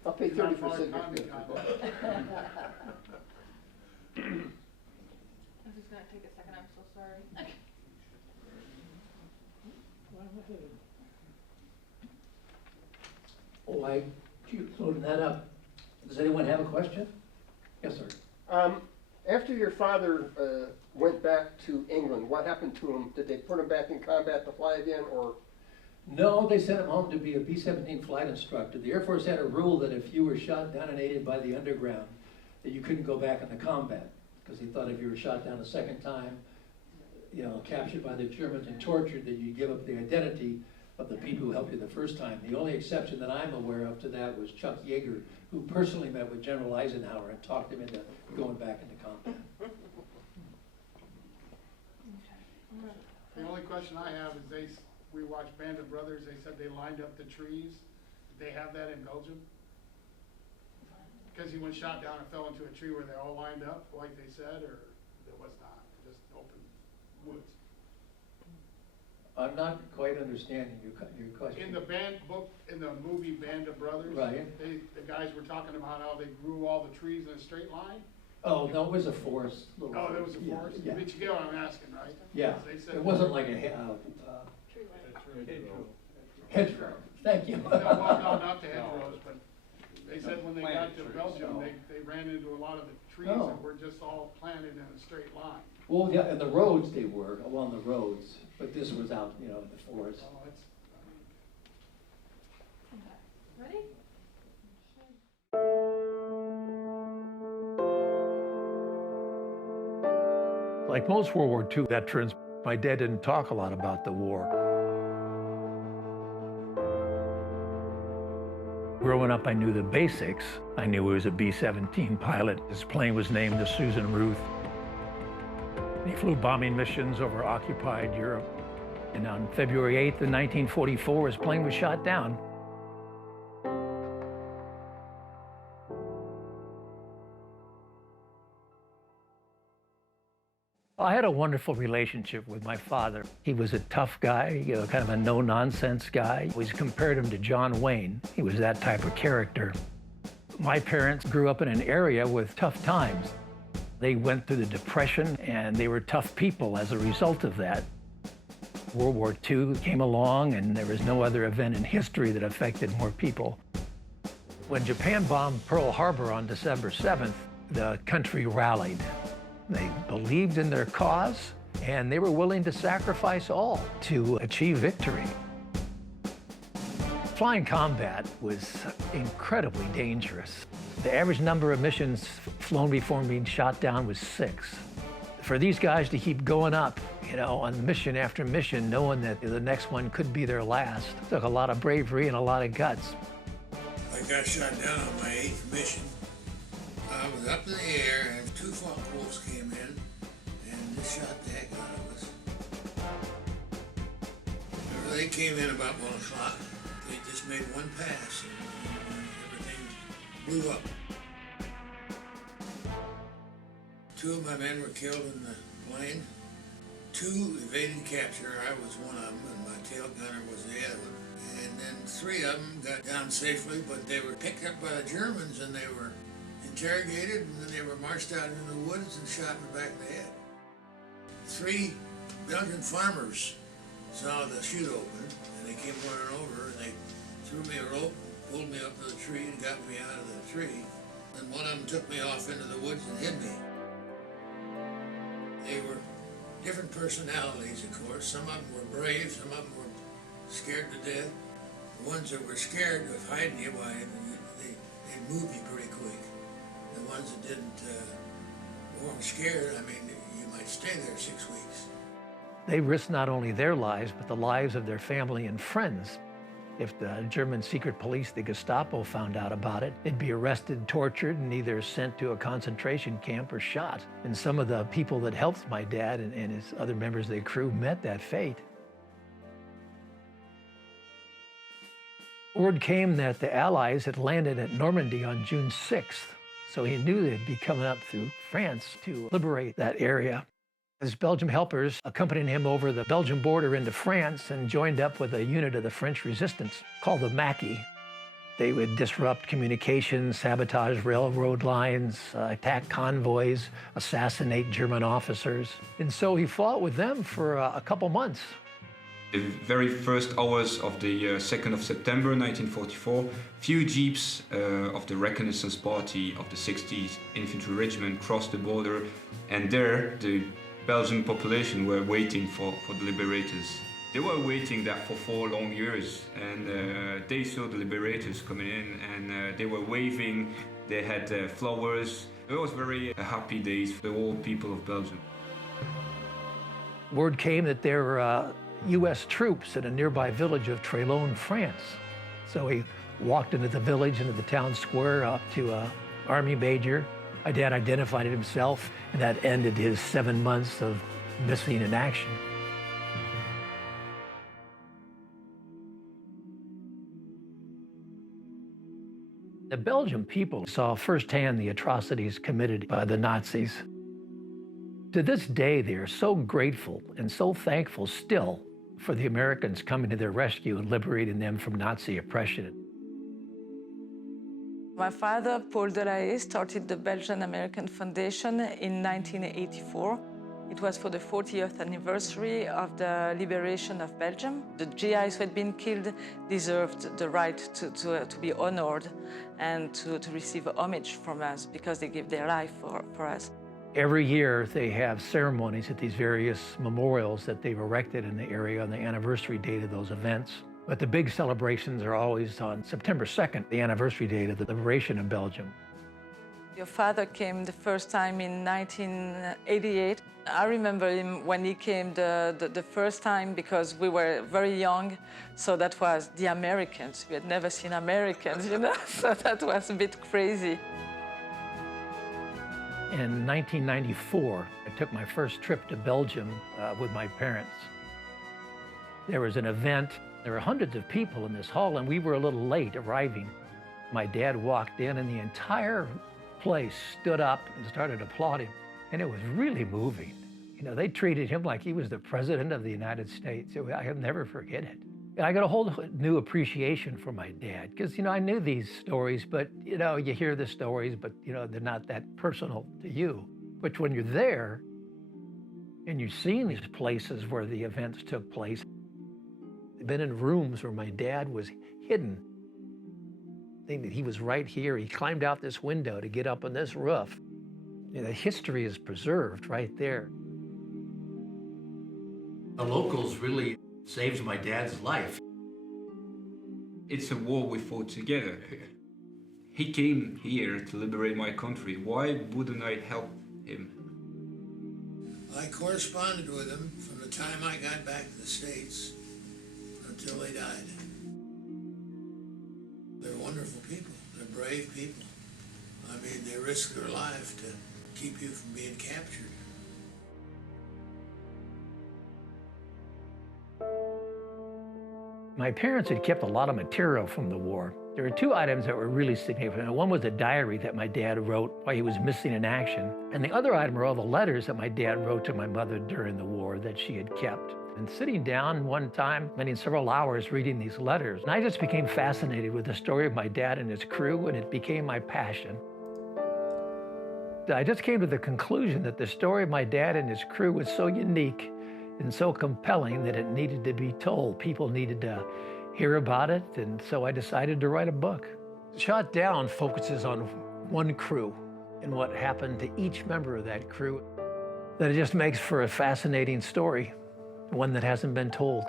I'll pay 30 for signature. This is gonna take a second, I'm so sorry. Oh, I keep loading that up. Does anyone have a question? Yes, sir. After your father went back to England, what happened to him? Did they put him back in combat to fly again, or? No, they sent him home to be a B-17 flight instructor. The Air Force had a rule that if you were shot down and aided by the Underground, that you couldn't go back into combat, because they thought if you were shot down a second time, captured by the Germans and tortured, that you'd give up the identity of the people who helped you the first time. The only exception that I'm aware of to that was Chuck Yeager, who personally met with General Eisenhower and talked him into going back into combat. The only question I have is we watched Band of Brothers, they said they lined up the trees. Did they have that in Belgium? Because he went shot down and fell into a tree where they all lined up, like they said, or there was not, just open woods? I'm not quite understanding your question. In the in the movie Band of Brothers, Right. the guys were talking about how they grew all the trees in a straight line. Oh, no, it was a forest. Oh, there was a forest? Yeah, But you get what I'm asking, right? yeah. They said It wasn't like a Tree line. hedgerow. Thank you. No, well, no, not the hedgerows, but they said when they got to Belgium, they ran into a lot of the trees Oh. that were just all planted in a straight line. Well, yeah, and the roads they were, along the roads, but this was out, in the forest. Oh, it's, Ready? Like most World War II veterans, my dad didn't talk a lot about the war. Growing up, I knew the basics. I knew he was a B-17 pilot. His plane was named the Susan Ruth. He flew bombing missions over occupied Europe. And on February 8th of 1944, his plane was shot down. I had a wonderful relationship with my father. He was a tough guy, kind of a no-nonsense guy. We compared him to John Wayne. He was that type of character. My parents grew up in an area with tough times. They went through the Depression, and they were tough people as a result of that. World War II came along, and there was no other event in history that affected more people. When Japan bombed Pearl Harbor on December 7th, the country rallied. They believed in their cause, and they were willing to sacrifice all to achieve victory. Flying combat was incredibly dangerous. The average number of missions flown before being shot down was 6. For these guys to keep going up, on mission after mission, knowing that the next one could be their last, took a lot of bravery and a lot of guts. I got shot down on my 8th mission. I was up in the air and 2 Funk Wolves came in and they shot the heck out of us. They came in about 1 o'clock. They just made one pass and everything blew up. 2 of my men were killed in the plane. 2 evaded capture. I was one of them and my tail gunner was the other one. And then 3 of them got down safely, but they were picked up by the Germans and they were interrogated, and then they were marched out into the woods and shot in the back of the head. 3 Belgian farmers saw the chute open, and they came running over, and they threw me a rope, pulled me up to the tree, and got me out of the tree. And one of them took me off into the woods and hid me. They were different personalities, of course. Some of them were brave, some of them were scared to death. The ones that were scared of hiding you, why, they'd move you pretty quick. The ones that weren't scared, I mean, you might stay there 6 weeks. They risked not only their lives, but the lives of their family and friends. If the German secret police, the Gestapo, found out about it, they'd be arrested, tortured, and either sent to a concentration camp or shot. And some of the people that helped my dad and his other members of the crew met that fate. Word came that the Allies had landed at Normandy on June 6th, so he knew they'd be coming up through France to liberate that area. His Belgian helpers accompanied him over the Belgian border into France and joined up with a unit of the French resistance called the Maquis. They would disrupt communications, sabotage railroad lines, attack convoys, assassinate German officers. And so he fought with them for a couple months. The very first hours of the 2nd of September 1944, few jeeps of the Reconnaissance Party of the 60th Infantry Regiment crossed the border, and there the Belgian population were waiting for the liberators. They were waiting that for 4 long years, and they saw the liberators coming in, and they were waving, they had flowers. It was very happy days for the whole people of Belgium. Word came that there were U.S. troops in a nearby village of Trélone, France. So he walked into the village, into the town square, up to an army major. My dad identified himself, and that ended his 7 months of missing in action. The Belgian people saw firsthand the atrocities committed by the Nazis. To this day, they are so grateful and so thankful still for the Americans coming to their rescue and liberating them from Nazi oppression. My father, Paul Delahaye, started the Belgian American Foundation in 1984. It was for the 40th anniversary of the liberation of Belgium. The GIs who had been killed deserved the right to be honored and to receive homage from us because they gave their life for us. Every year they have ceremonies at these various memorials that they've erected in the area on the anniversary date of those events. But the big celebrations are always on September 2nd, the anniversary date of the liberation of Belgium. Your father came the first time in 1988. I remember him when he came the first time because we were very young, so that was the Americans. We had never seen Americans, you know, so that was a bit crazy. In 1994, I took my first trip to Belgium with my parents. There was an event. There were hundreds of people in this hall, and we were a little late arriving. My dad walked in, and the entire place stood up and started applauding, and it was really moving. You know, they treated him like he was the president of the United States. I'll never forget it. I got a whole new appreciation for my dad, because, you know, I knew these stories, but, you know, you hear the stories, but, you know, they're not that personal to you. But when you're there and you've seen these places where the events took place, I've been in rooms where my dad was hidden. He was right here. He climbed out this window to get up on this roof. You know, the history is preserved right there. The locals really saved my dad's life. It's a war we fought together. He came here to liberate my country. Why wouldn't I help him? I corresponded with him from the time I got back to the States until they died. They're wonderful people. They're brave people. I mean, they risk their life to keep you from being captured. My parents had kept a lot of material from the war. There were 2 items that were really significant. One was a diary that my dad wrote while he was missing in action. And the other item were all the letters that my dad wrote to my mother during the war that she had kept. And sitting down one time, spending several hours reading these letters, and I just became fascinated with the story of my dad and his crew, and it became my passion. I just came to the conclusion that the story of my dad and his crew was so unique and so compelling that it needed to be told. People needed to hear about it, and so I decided to write a book. Shot Down focuses on one crew and what happened to each member of that crew. That it just makes for a fascinating story, one that hasn't been told.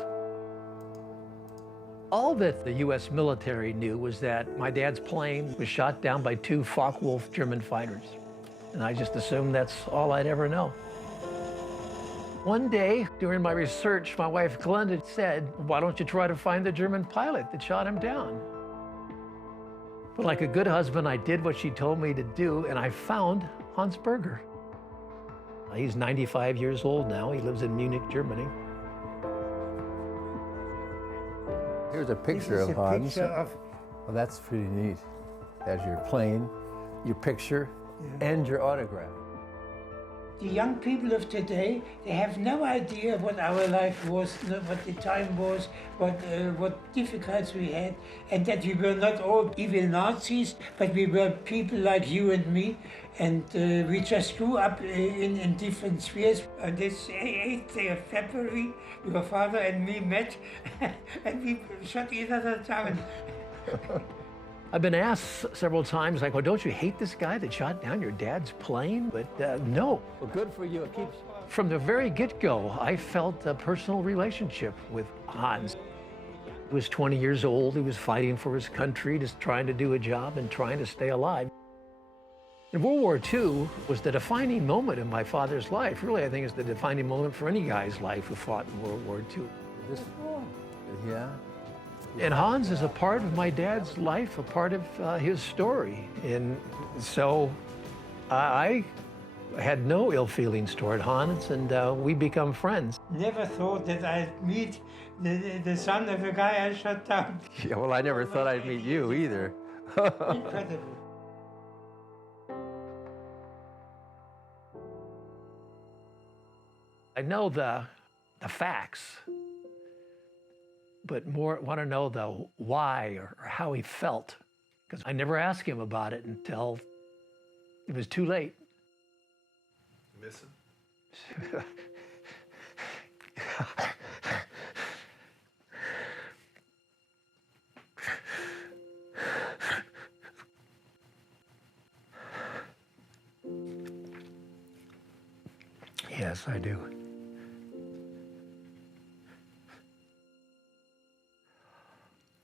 All that the U.S. military knew was that my dad's plane was shot down by 2 Focke-Wulf German fighters. And I just assumed that's all I'd ever know. One day, during my research, my wife Glenda said, "Why don't you try to find the German pilot that shot him down?" But like a good husband, I did what she told me to do, and I found Hans Berger. He's 95 years old now. He lives in Munich, Germany. Here's a picture of Hans. Well, that's pretty neat. There's your plane, your picture, and your autograph. The young people of today, they have no idea what our life was, what the time was, what difficulties we had, and that we were not all evil Nazis, but we were people like you and me, and we just grew up in different spheres. On this 8th day of February, your father and me met, and we shot each other down. I've been asked several times, like, well, don't you hate this guy that shot down your dad's plane? But no. Well, good for you. It keeps. From the very get-go, I felt a personal relationship with Hans. He was 20 years old. He was fighting for his country, just trying to do a job and trying to stay alive. And World War II was the defining moment in my father's life. Really, I think it's the defining moment for any guy's life who fought in World War II. Yeah. And Hans is a part of my dad's life, a part of his story. And so I had no ill feelings toward Hans, and we become friends. Never thought that I'd meet the son of a guy I shot down. Yeah, well, I never thought I'd meet you either. Incredible. I know the facts, but more want to know the why or how he felt, because I never asked him about it until it was too late. Miss him? Yes, I do.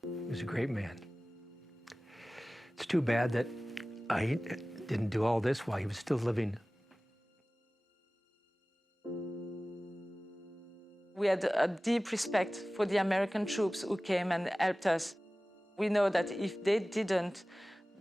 He was a great man. It's too bad that I didn't do all this while he was still living. We had a deep respect for the American troops who came and helped us. We know that if they didn't,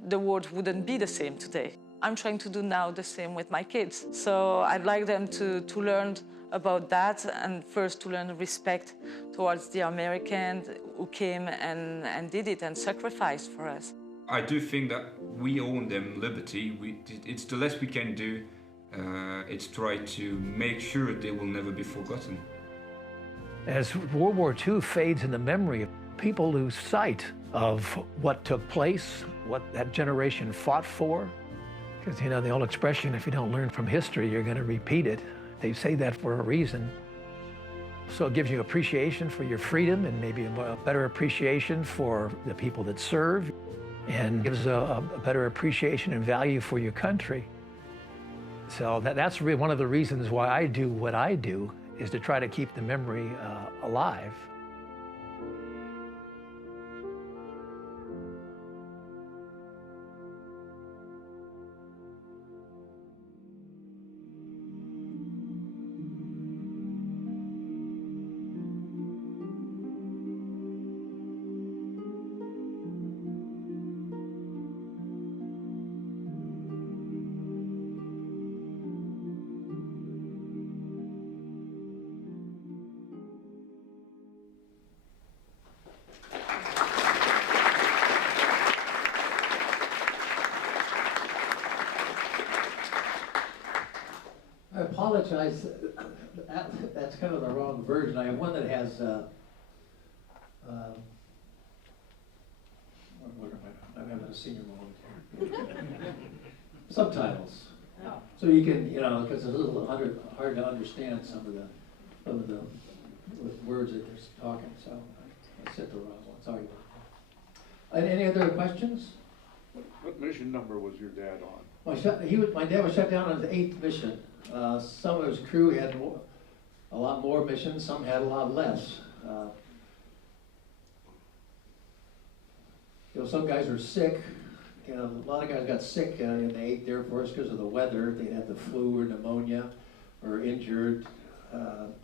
the world wouldn't be the same today. I'm trying to do now the same with my kids. So I'd like them to learn about that, and first to learn respect towards the Americans who came and did it and sacrificed for us. I do think that we own them liberty. It's the less we can do. It's try to make sure they will never be forgotten. As World War II fades in the memory, people lose sight of what took place, what that generation fought for. Because, you know, the old expression, if you don't learn from history, you're going to repeat it. They say that for a reason. So it gives you appreciation for your freedom and maybe a better appreciation for the people that serve, and gives a better appreciation and value for your country. So that's really one of the reasons why I do what I do, is to try to keep the memory alive. I apologize. that's kind of the wrong version. I have one that has, what am I, I'm having a senior moment here. Subtitles. Oh. So you can, because it's a little hard to understand some of the words that they're talking, so I said the wrong one, sorry about that. Any other questions? What mission number was your dad on? My dad was shut down on his 8th mission. Some of his crew had a lot more missions, some had a lot less. Some guys were sick. A lot of guys got sick in the 8th Air Force because of the weather. They had the flu or pneumonia or injured.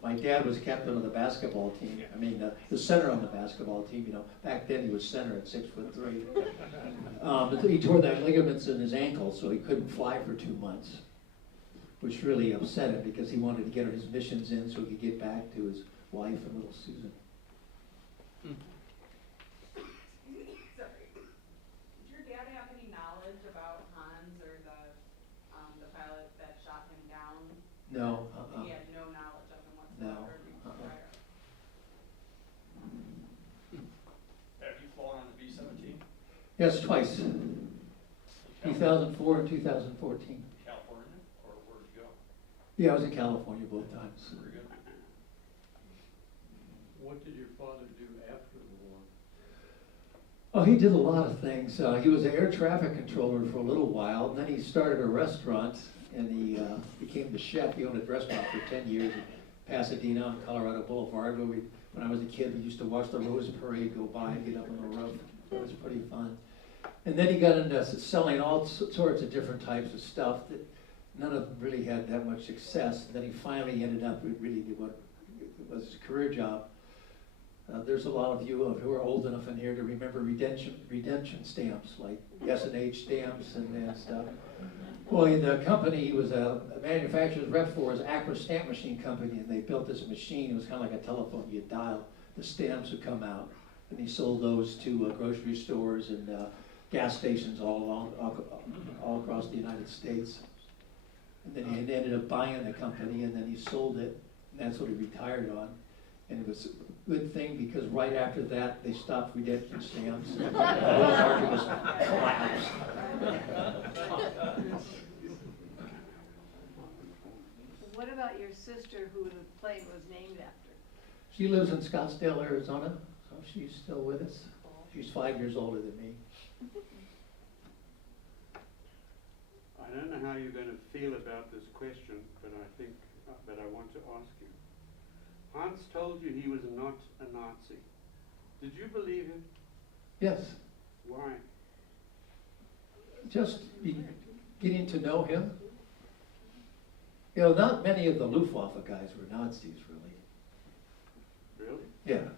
My dad was captain of the basketball team. I mean, the center on the basketball team. Back then he was center at 6'3". But he tore the ligaments in his ankle, so he couldn't fly for 2 months, which really upset him because he wanted to get his missions in so he could get back to his wife and little Susan. Sorry. Did your dad have any knowledge about Hans or the pilot that shot him down? No. He had no knowledge of him whatsoever prior. Have you flown on the B-17? Yes, twice. 2004 and 2014. California, or where did you go? Yeah, I was in California both times. Very good. What did your father do after the war? Oh, he did a lot of things. He was an air traffic controller for a little while, and then he started a restaurant, and he became the chef. He owned a restaurant for 10 years in Pasadena on Colorado Boulevard, where when I was a kid, we used to watch the Rose Parade go by and get up on the roof. It was pretty fun. And then he got into selling all sorts of different types of stuff that none of them really had that much success. And then he finally ended up with really what was his career job. There's a lot of you who are old enough in here to remember redemption stamps, like S&H stamps and stuff. Well, the company he was a manufacturer's rep for was Acra Stamp Machine Company, and they built this machine. It was kind of like a telephone. You'd dial, the stamps would come out, and he sold those to grocery stores and gas stations all across the United States. And then he ended up buying the company, and then he sold it, and that's what he retired on. And it was a good thing because right after that, they stopped redemption stamps. And the whole market was collapsed. What about your sister who the plane was named after? She lives in Scottsdale, Arizona, so she's still with us. She's 5 years older than me. I don't know how you're going to feel about this question, but I think that I want to ask you. Hans told you he was not a Nazi. Did you believe him? Yes. Why? Just getting to know him. Not many of the Luftwaffe guys were Nazis, really. Really? Yeah.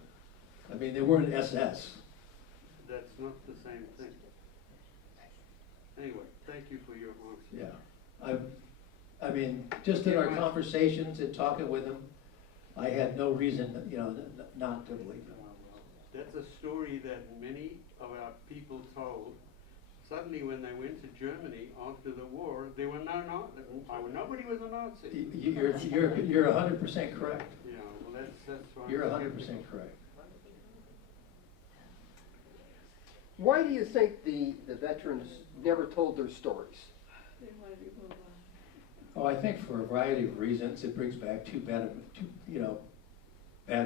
I mean, they weren't SS. That's not the same thing. Anyway, thank you for your answer. Yeah. I mean, just in our conversations and talking with him, I had no reason, not to believe him. That's a story that many of our people told. Suddenly, when they went to Germany after the war, there were nobody was a Nazi. You're 100% correct. Yeah, well, that's why. You're 100% correct. Why do you think the veterans never told their stories? They wanted to move on. Oh, I think for a variety of reasons. It brings back bad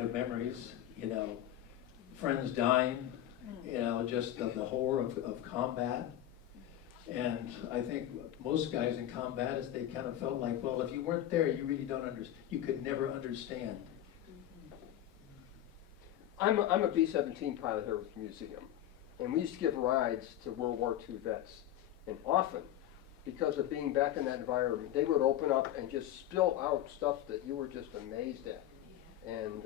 of memories. Friends dying. Just the horror of combat. And I think most guys in combat, they kind of felt like, well, if you weren't there, you really don't understand. You could never understand. I'm a B-17 pilot here with the museum, and we used to give rides to World War II vets, and often, because of being back in that environment, they would open up and just spill out stuff that you were just amazed at. And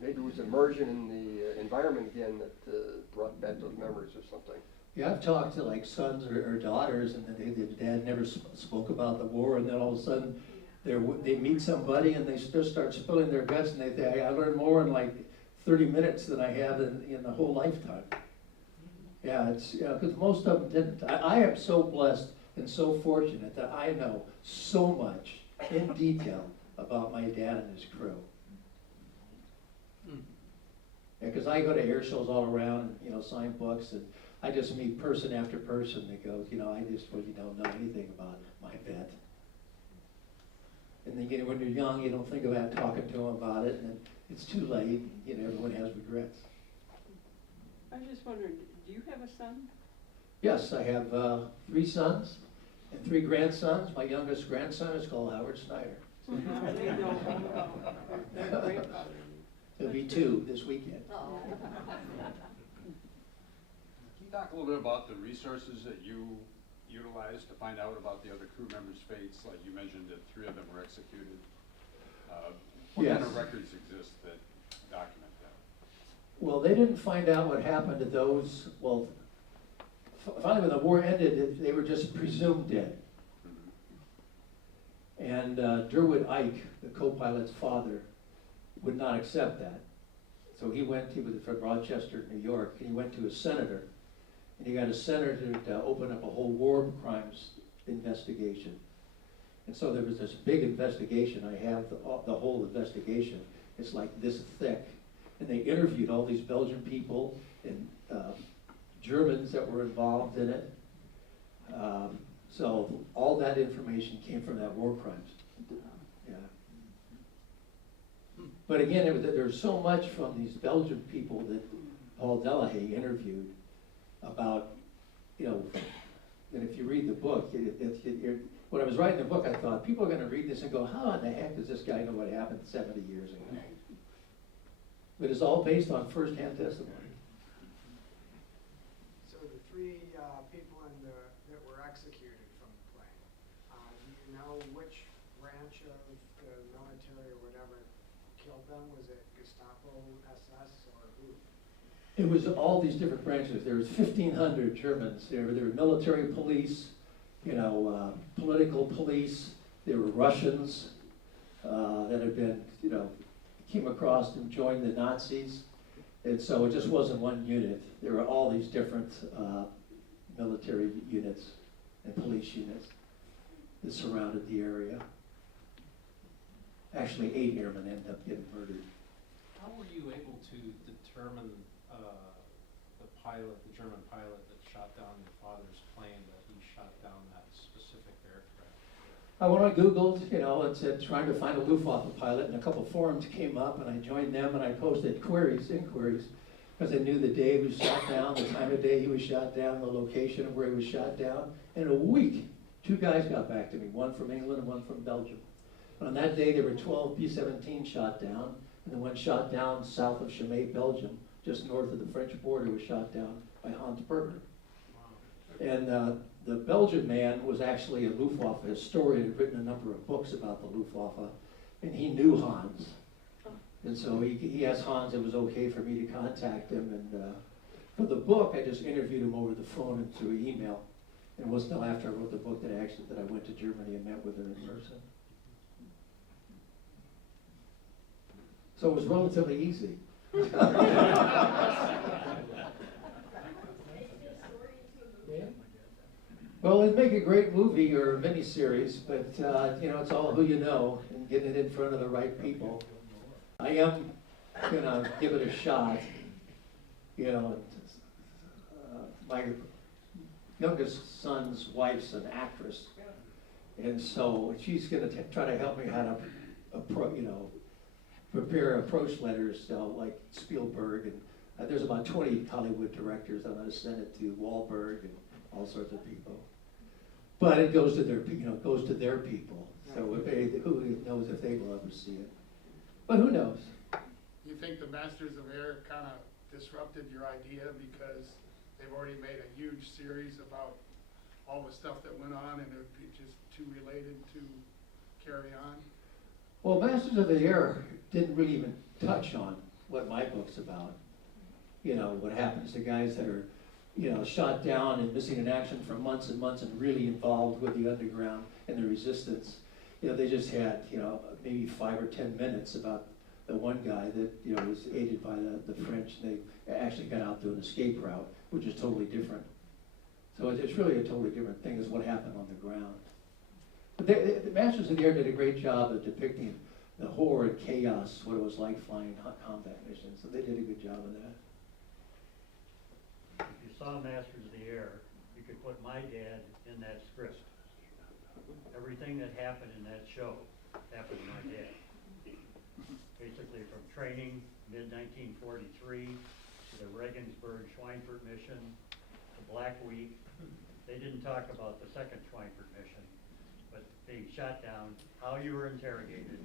maybe it was immersion in the environment again that brought back those memories or something. Yeah, I've talked to sons or daughters, and their dad never spoke about the war, and then all of a sudden they meet somebody and they just start spilling their guts, and they say, I learned more in like 30 minutes than I had in the whole lifetime. Yeah, because most of them didn't. I am so blessed and so fortunate that I know so much in detail about my dad and his crew. Because I go to air shows all around, and, sign books, and I just meet person after person that goes, I just really don't know anything about my vet. And then, when you're young, you don't think about talking to them about it, and then it's too late, everyone has regrets. I just wondered, do you have a son? Yes, I have 3 sons and 3 grandsons. My youngest grandson is called Howard Snyder. So now they know about their grandfather. He'll be 2 this weekend. Oh. Can you talk a little bit about the resources that you utilized to find out about the other crew members' fates? Like you mentioned that 3 of them were executed. What kind of records exist that document that? Well, they didn't find out what happened to those. Well, finally when the war ended, they were just presumed dead. And Durwood Ike, the co-pilot's father, would not accept that. So he was from Rochester, New York, and he went to a senator. And he got a senator to open up a whole war crimes investigation. And so there was this big investigation. I have the whole investigation. It's like this thick. And they interviewed all these Belgian people and Germans that were involved in it. So all that information came from that war crimes. Yeah. But again, there's so much from these Belgian people that Paul Delahaye interviewed about, and if you read the book, when I was writing the book, I thought, people are going to read this and go, how in the heck does this guy know what happened 70 years ago? But it's all based on first-hand testimony. So the 3 people that were executed from the plane, do you know which branch of the military or whatever killed them? Was it Gestapo, SS, or who? It was all these different branches. There was 1,500 Germans. There were military police, political police. There were Russians that had been, came across and joined the Nazis. And so it just wasn't one unit. There were all these different military units and police units that surrounded the area. Actually, 8 airmen ended up getting murdered. How were you able to determine the German pilot that shot down your father's plane, that he shot down that specific aircraft? When I Googled, it said trying to find a Luftwaffe pilot, and a couple forums came up, and I joined them, and I posted inquiries, because I knew the day he was shot down, the time of day he was shot down, the location of where he was shot down. And in a week, 2 guys got back to me, one from England and one from Belgium. And on that day, there were 12 B-17 shot down, and the one shot down south of Chimay, Belgium, just north of the French border, was shot down by Hans Berger. And the Belgian man was actually a Luftwaffe historian, had written a number of books about the Luftwaffe, and he knew Hans. And so he asked Hans if it was okay for me to contact him, and for the book, I just interviewed him over the phone and through email. And it wasn't until after I wrote the book that I went to Germany and met with her in person. So it was relatively easy. Well, it'd make a great movie or a miniseries, but it's all who you know and getting it in front of the right people. I am gonna give it a shot. My youngest son's wife's an actress, and so she's gonna try to help me how to, prepare approach letters, like Spielberg, and there's about 20 Hollywood directors. I'm gonna send it to Wahlberg and all sorts of people. But it goes to their, goes to their people. So who knows if they will ever see it? But who knows? You think the Masters of Air kind of disrupted your idea because they've already made a huge series about all the stuff that went on, and it would be just too related to carry on? Well, Masters of the Air didn't really even touch on what my book's about. What happens to guys that are, shot down and missing in action for months and months and really involved with the underground and the resistance. They just had, maybe 5 or 10 minutes about the one guy that, was aided by the French. They actually got out to an escape route, which is totally different. So it's really a totally different thing is what happened on the ground. But the Masters of the Air did a great job of depicting the horror and chaos, what it was like flying combat missions, so they did a good job of that. If you saw Masters of the Air, you could put my dad in that script. Everything that happened in that show happened to my dad. Basically from training, mid-1943, to the Regensburg Schweinfurt mission, to Black Week. They didn't talk about the second Schweinfurt mission, but being shot down, how you were interrogated,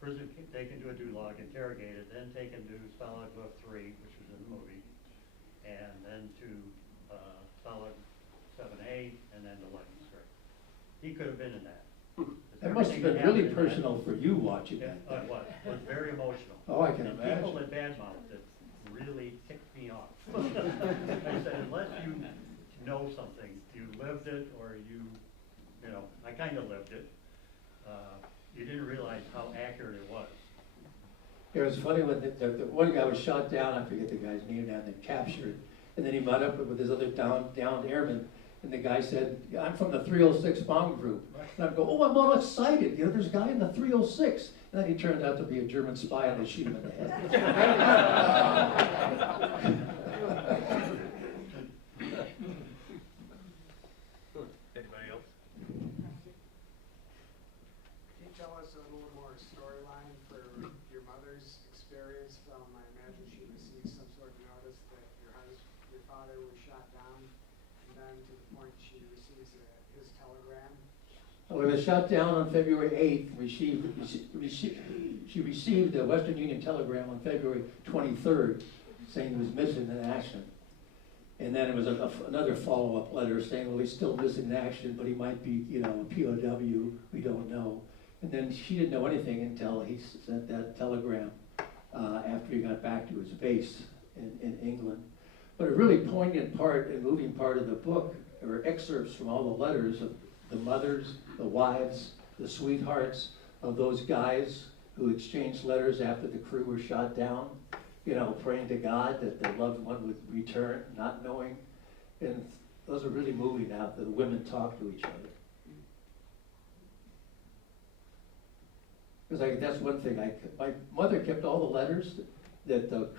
prison taken to a gulag, interrogated, then taken to Stalag Luft 3, which was in the movie, and then to Stalag 7A, and then to Leningrad. He could have been in that. That must have been really personal for you watching that. It was very emotional. Oh, I can and imagine. People that badmouthed it really ticked me off. I said, unless you know something, you lived it, or you know, I kind of lived it, you didn't realize how accurate it was. It was funny when the one guy was shot down, I forget the guy's name now, and then captured, and then he met up with his other downed airmen, and the guy said, I'm from the 306 bomb group. And I go, oh, I'm all excited, you know, there's a guy in the 306. And then he turned out to be a German spy, and they shoot him in the head. Anybody else? Can you tell us a little more storyline for your mother's experience? I imagine she received some sort of notice that your father was shot down, and then to the point she receives his telegram. Well, he was shot down on February 8th. She received a Western Union telegram on February 23rd saying he was missing in action. And then it was another follow-up letter saying, well, he's still missing in action, but he might be, you know, a POW. We don't know. And then she didn't know anything until he sent that telegram after he got back to his base in England. But a really poignant part and moving part of the book are excerpts from all the letters of the mothers, the wives, the sweethearts of those guys who exchanged letters after the crew were shot down, you know, praying to God that their loved one would return, not knowing. And those are really moving out, that the women talk to each other. Because that's one thing, my mother kept all the letters that the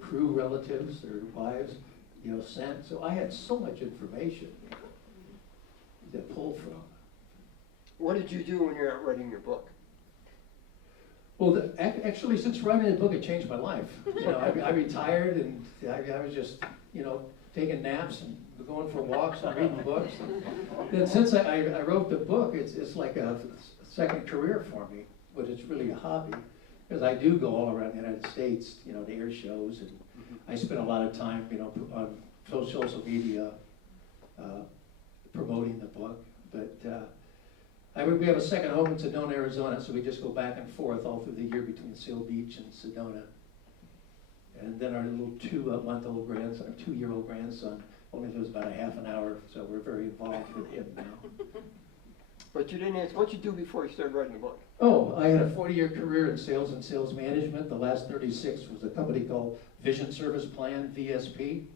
crew relatives, their wives, you know, sent. So I had so much information to pull from. What did you do when you're not writing your book? Well, actually, since writing the book, it changed my life. You know, I retired, and I was just, you know, taking naps and going for walks and reading books. Then since I wrote the book, it's like a second career for me, but it's really a hobby. Because I do go all around the United States, you know, to air shows, and I spend a lot of time, you know, on social media promoting the book. But we have a second home in Sedona, Arizona, so we just go back and forth all through the year between Seal Beach and Sedona. And then our little 2-month-old grandson, 2-year-old grandson, only lives about a half an hour, so we're very involved with him now. But you didn't answer, what did you do before you started writing the book? Oh, I had a 40-year career in sales and sales management. The last 36 was a company called Vision Service Plan, VSP,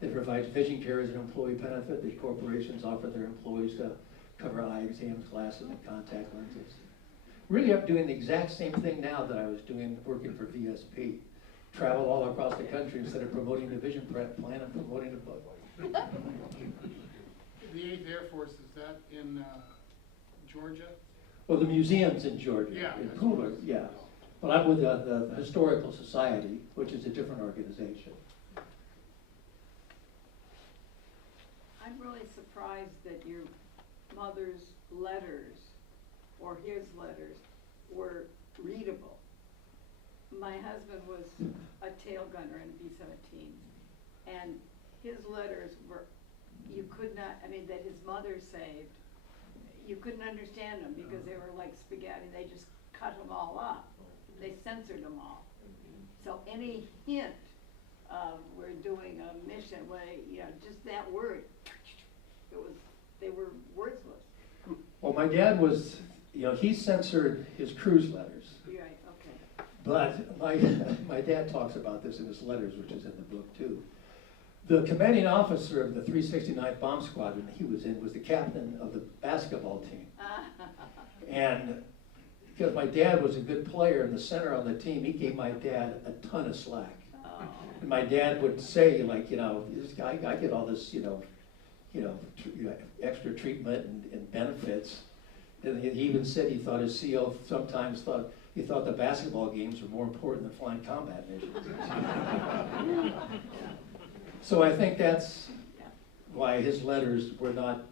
that provides vision care as an employee benefit that corporations offer their employees to cover eye exams, glasses, and contact lenses. Really, I'm doing the exact same thing now that I was doing working for VSP. Travel all across the country instead of promoting the vision plan, I'm promoting the book. The 8th Air Force, is that in Georgia? Well, the museum's in Georgia, Yeah, in Pooler, yeah. But I'm with the Historical Society, which is a different organization. I'm really surprised that your mother's letters, or his letters, were readable. My husband was a tail gunner in B-17, and his letters were, you could not, I mean, that his mother saved, you couldn't understand them because they were like spaghetti. They just cut them all up. They censored them all. So any hint of we're doing a mission, you know, just that word, they were worthless. Well, my dad was, you know, he censored his cruise letters. Right, okay. But my dad talks about this in his letters, which is in the book too. The commanding officer of the 369th Bomb Squadron he was in was the captain of the basketball team. And because my dad was a good player and the center on the team, he gave my dad a ton of slack. And my dad would say, like, this guy, I get all this, extra treatment and benefits. And he even said he thought his CO sometimes thought the basketball games were more important than flying combat missions. So I think that's why his letters were not,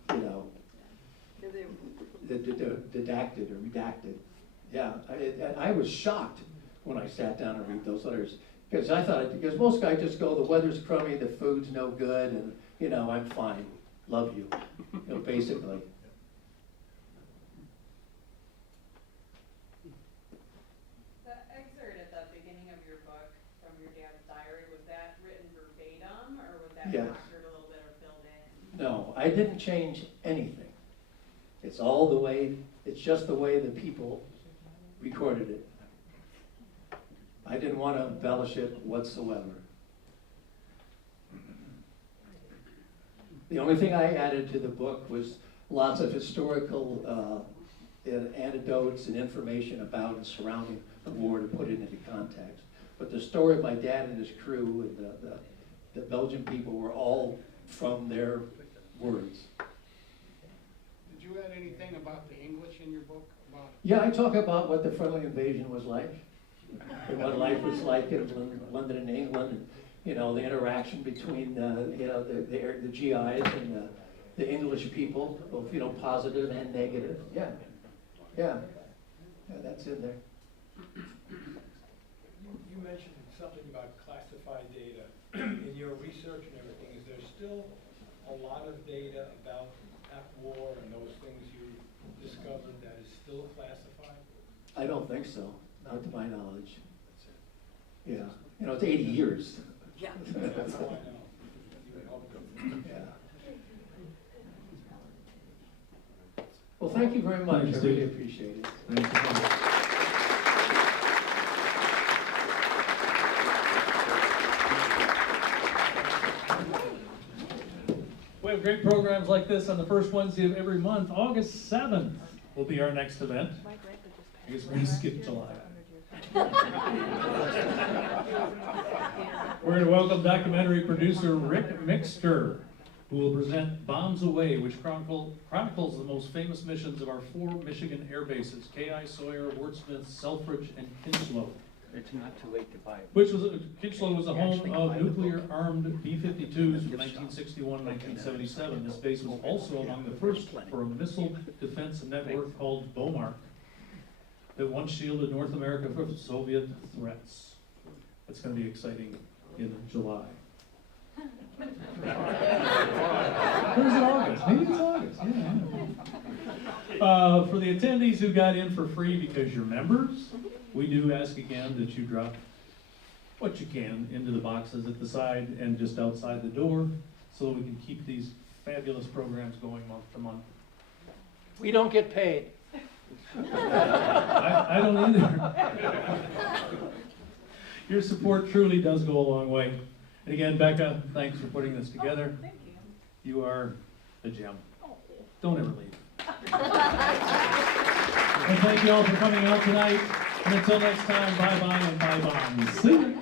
redacted or redacted. Yeah, I was shocked when I sat down and read those letters. Because I thought, because most guys just go, the weather's crummy, the food's no good, and, I'm fine, love you, basically. The excerpt at the beginning of your book from your dad's diary, was that written verbatim, or was that Yes. doctored a little bit or filled in? No, I didn't change anything. It's just the way the people recorded it. I didn't want to embellish it whatsoever. The only thing I added to the book was lots of historical anecdotes and information about and surrounding the war to put it into context. But the story of my dad and his crew and the Belgian people were all from their words. Did you add anything about the English in your book? Yeah, I talk about what the friendly invasion was like, and what life was like in London and England, and the interaction between the GIs and the English people, both positive and negative. Yeah, that's in there. You mentioned something about classified data. In your research and everything, is there still a lot of data about that war and those things you discovered that is still classified? I don't think so, not to my knowledge. Yeah, it's 80 years. Yeah. That's how I know. Yeah. Well, thank you very much. Thanks, I really Steve. appreciate it. Thank you so much. We have great programs like this on the first Wednesday of every month. August 7th will be our next event. I guess we're going to skip July. We're going to welcome documentary producer Rick Mixter, who will present Bombs Away, which chronicles the most famous missions of our 4 Michigan air bases, K.I. Sawyer, Wordsmith, Selfridge, and Kinchlow. It's not too late to buy it. Kinchlow was the home of nuclear-armed B-52s from 1961-1977. This base was also among the first for a missile defense network called BOMAR that once shielded North America from Soviet threats. That's going to be exciting in July. Or is it August? Maybe it's August. Yeah. For the attendees who got in for free because you're members, we do ask again that you drop what you can into the boxes at the side and just outside the door so that we can keep these fabulous programs going month to month. We don't get paid. I don't either. Your support truly does go a long way. And again, Becca, thanks for putting this together. Thank you. You are a gem. Don't ever leave. And thank you all for coming out tonight. And until next time, bye-bye and bye-bye. See you.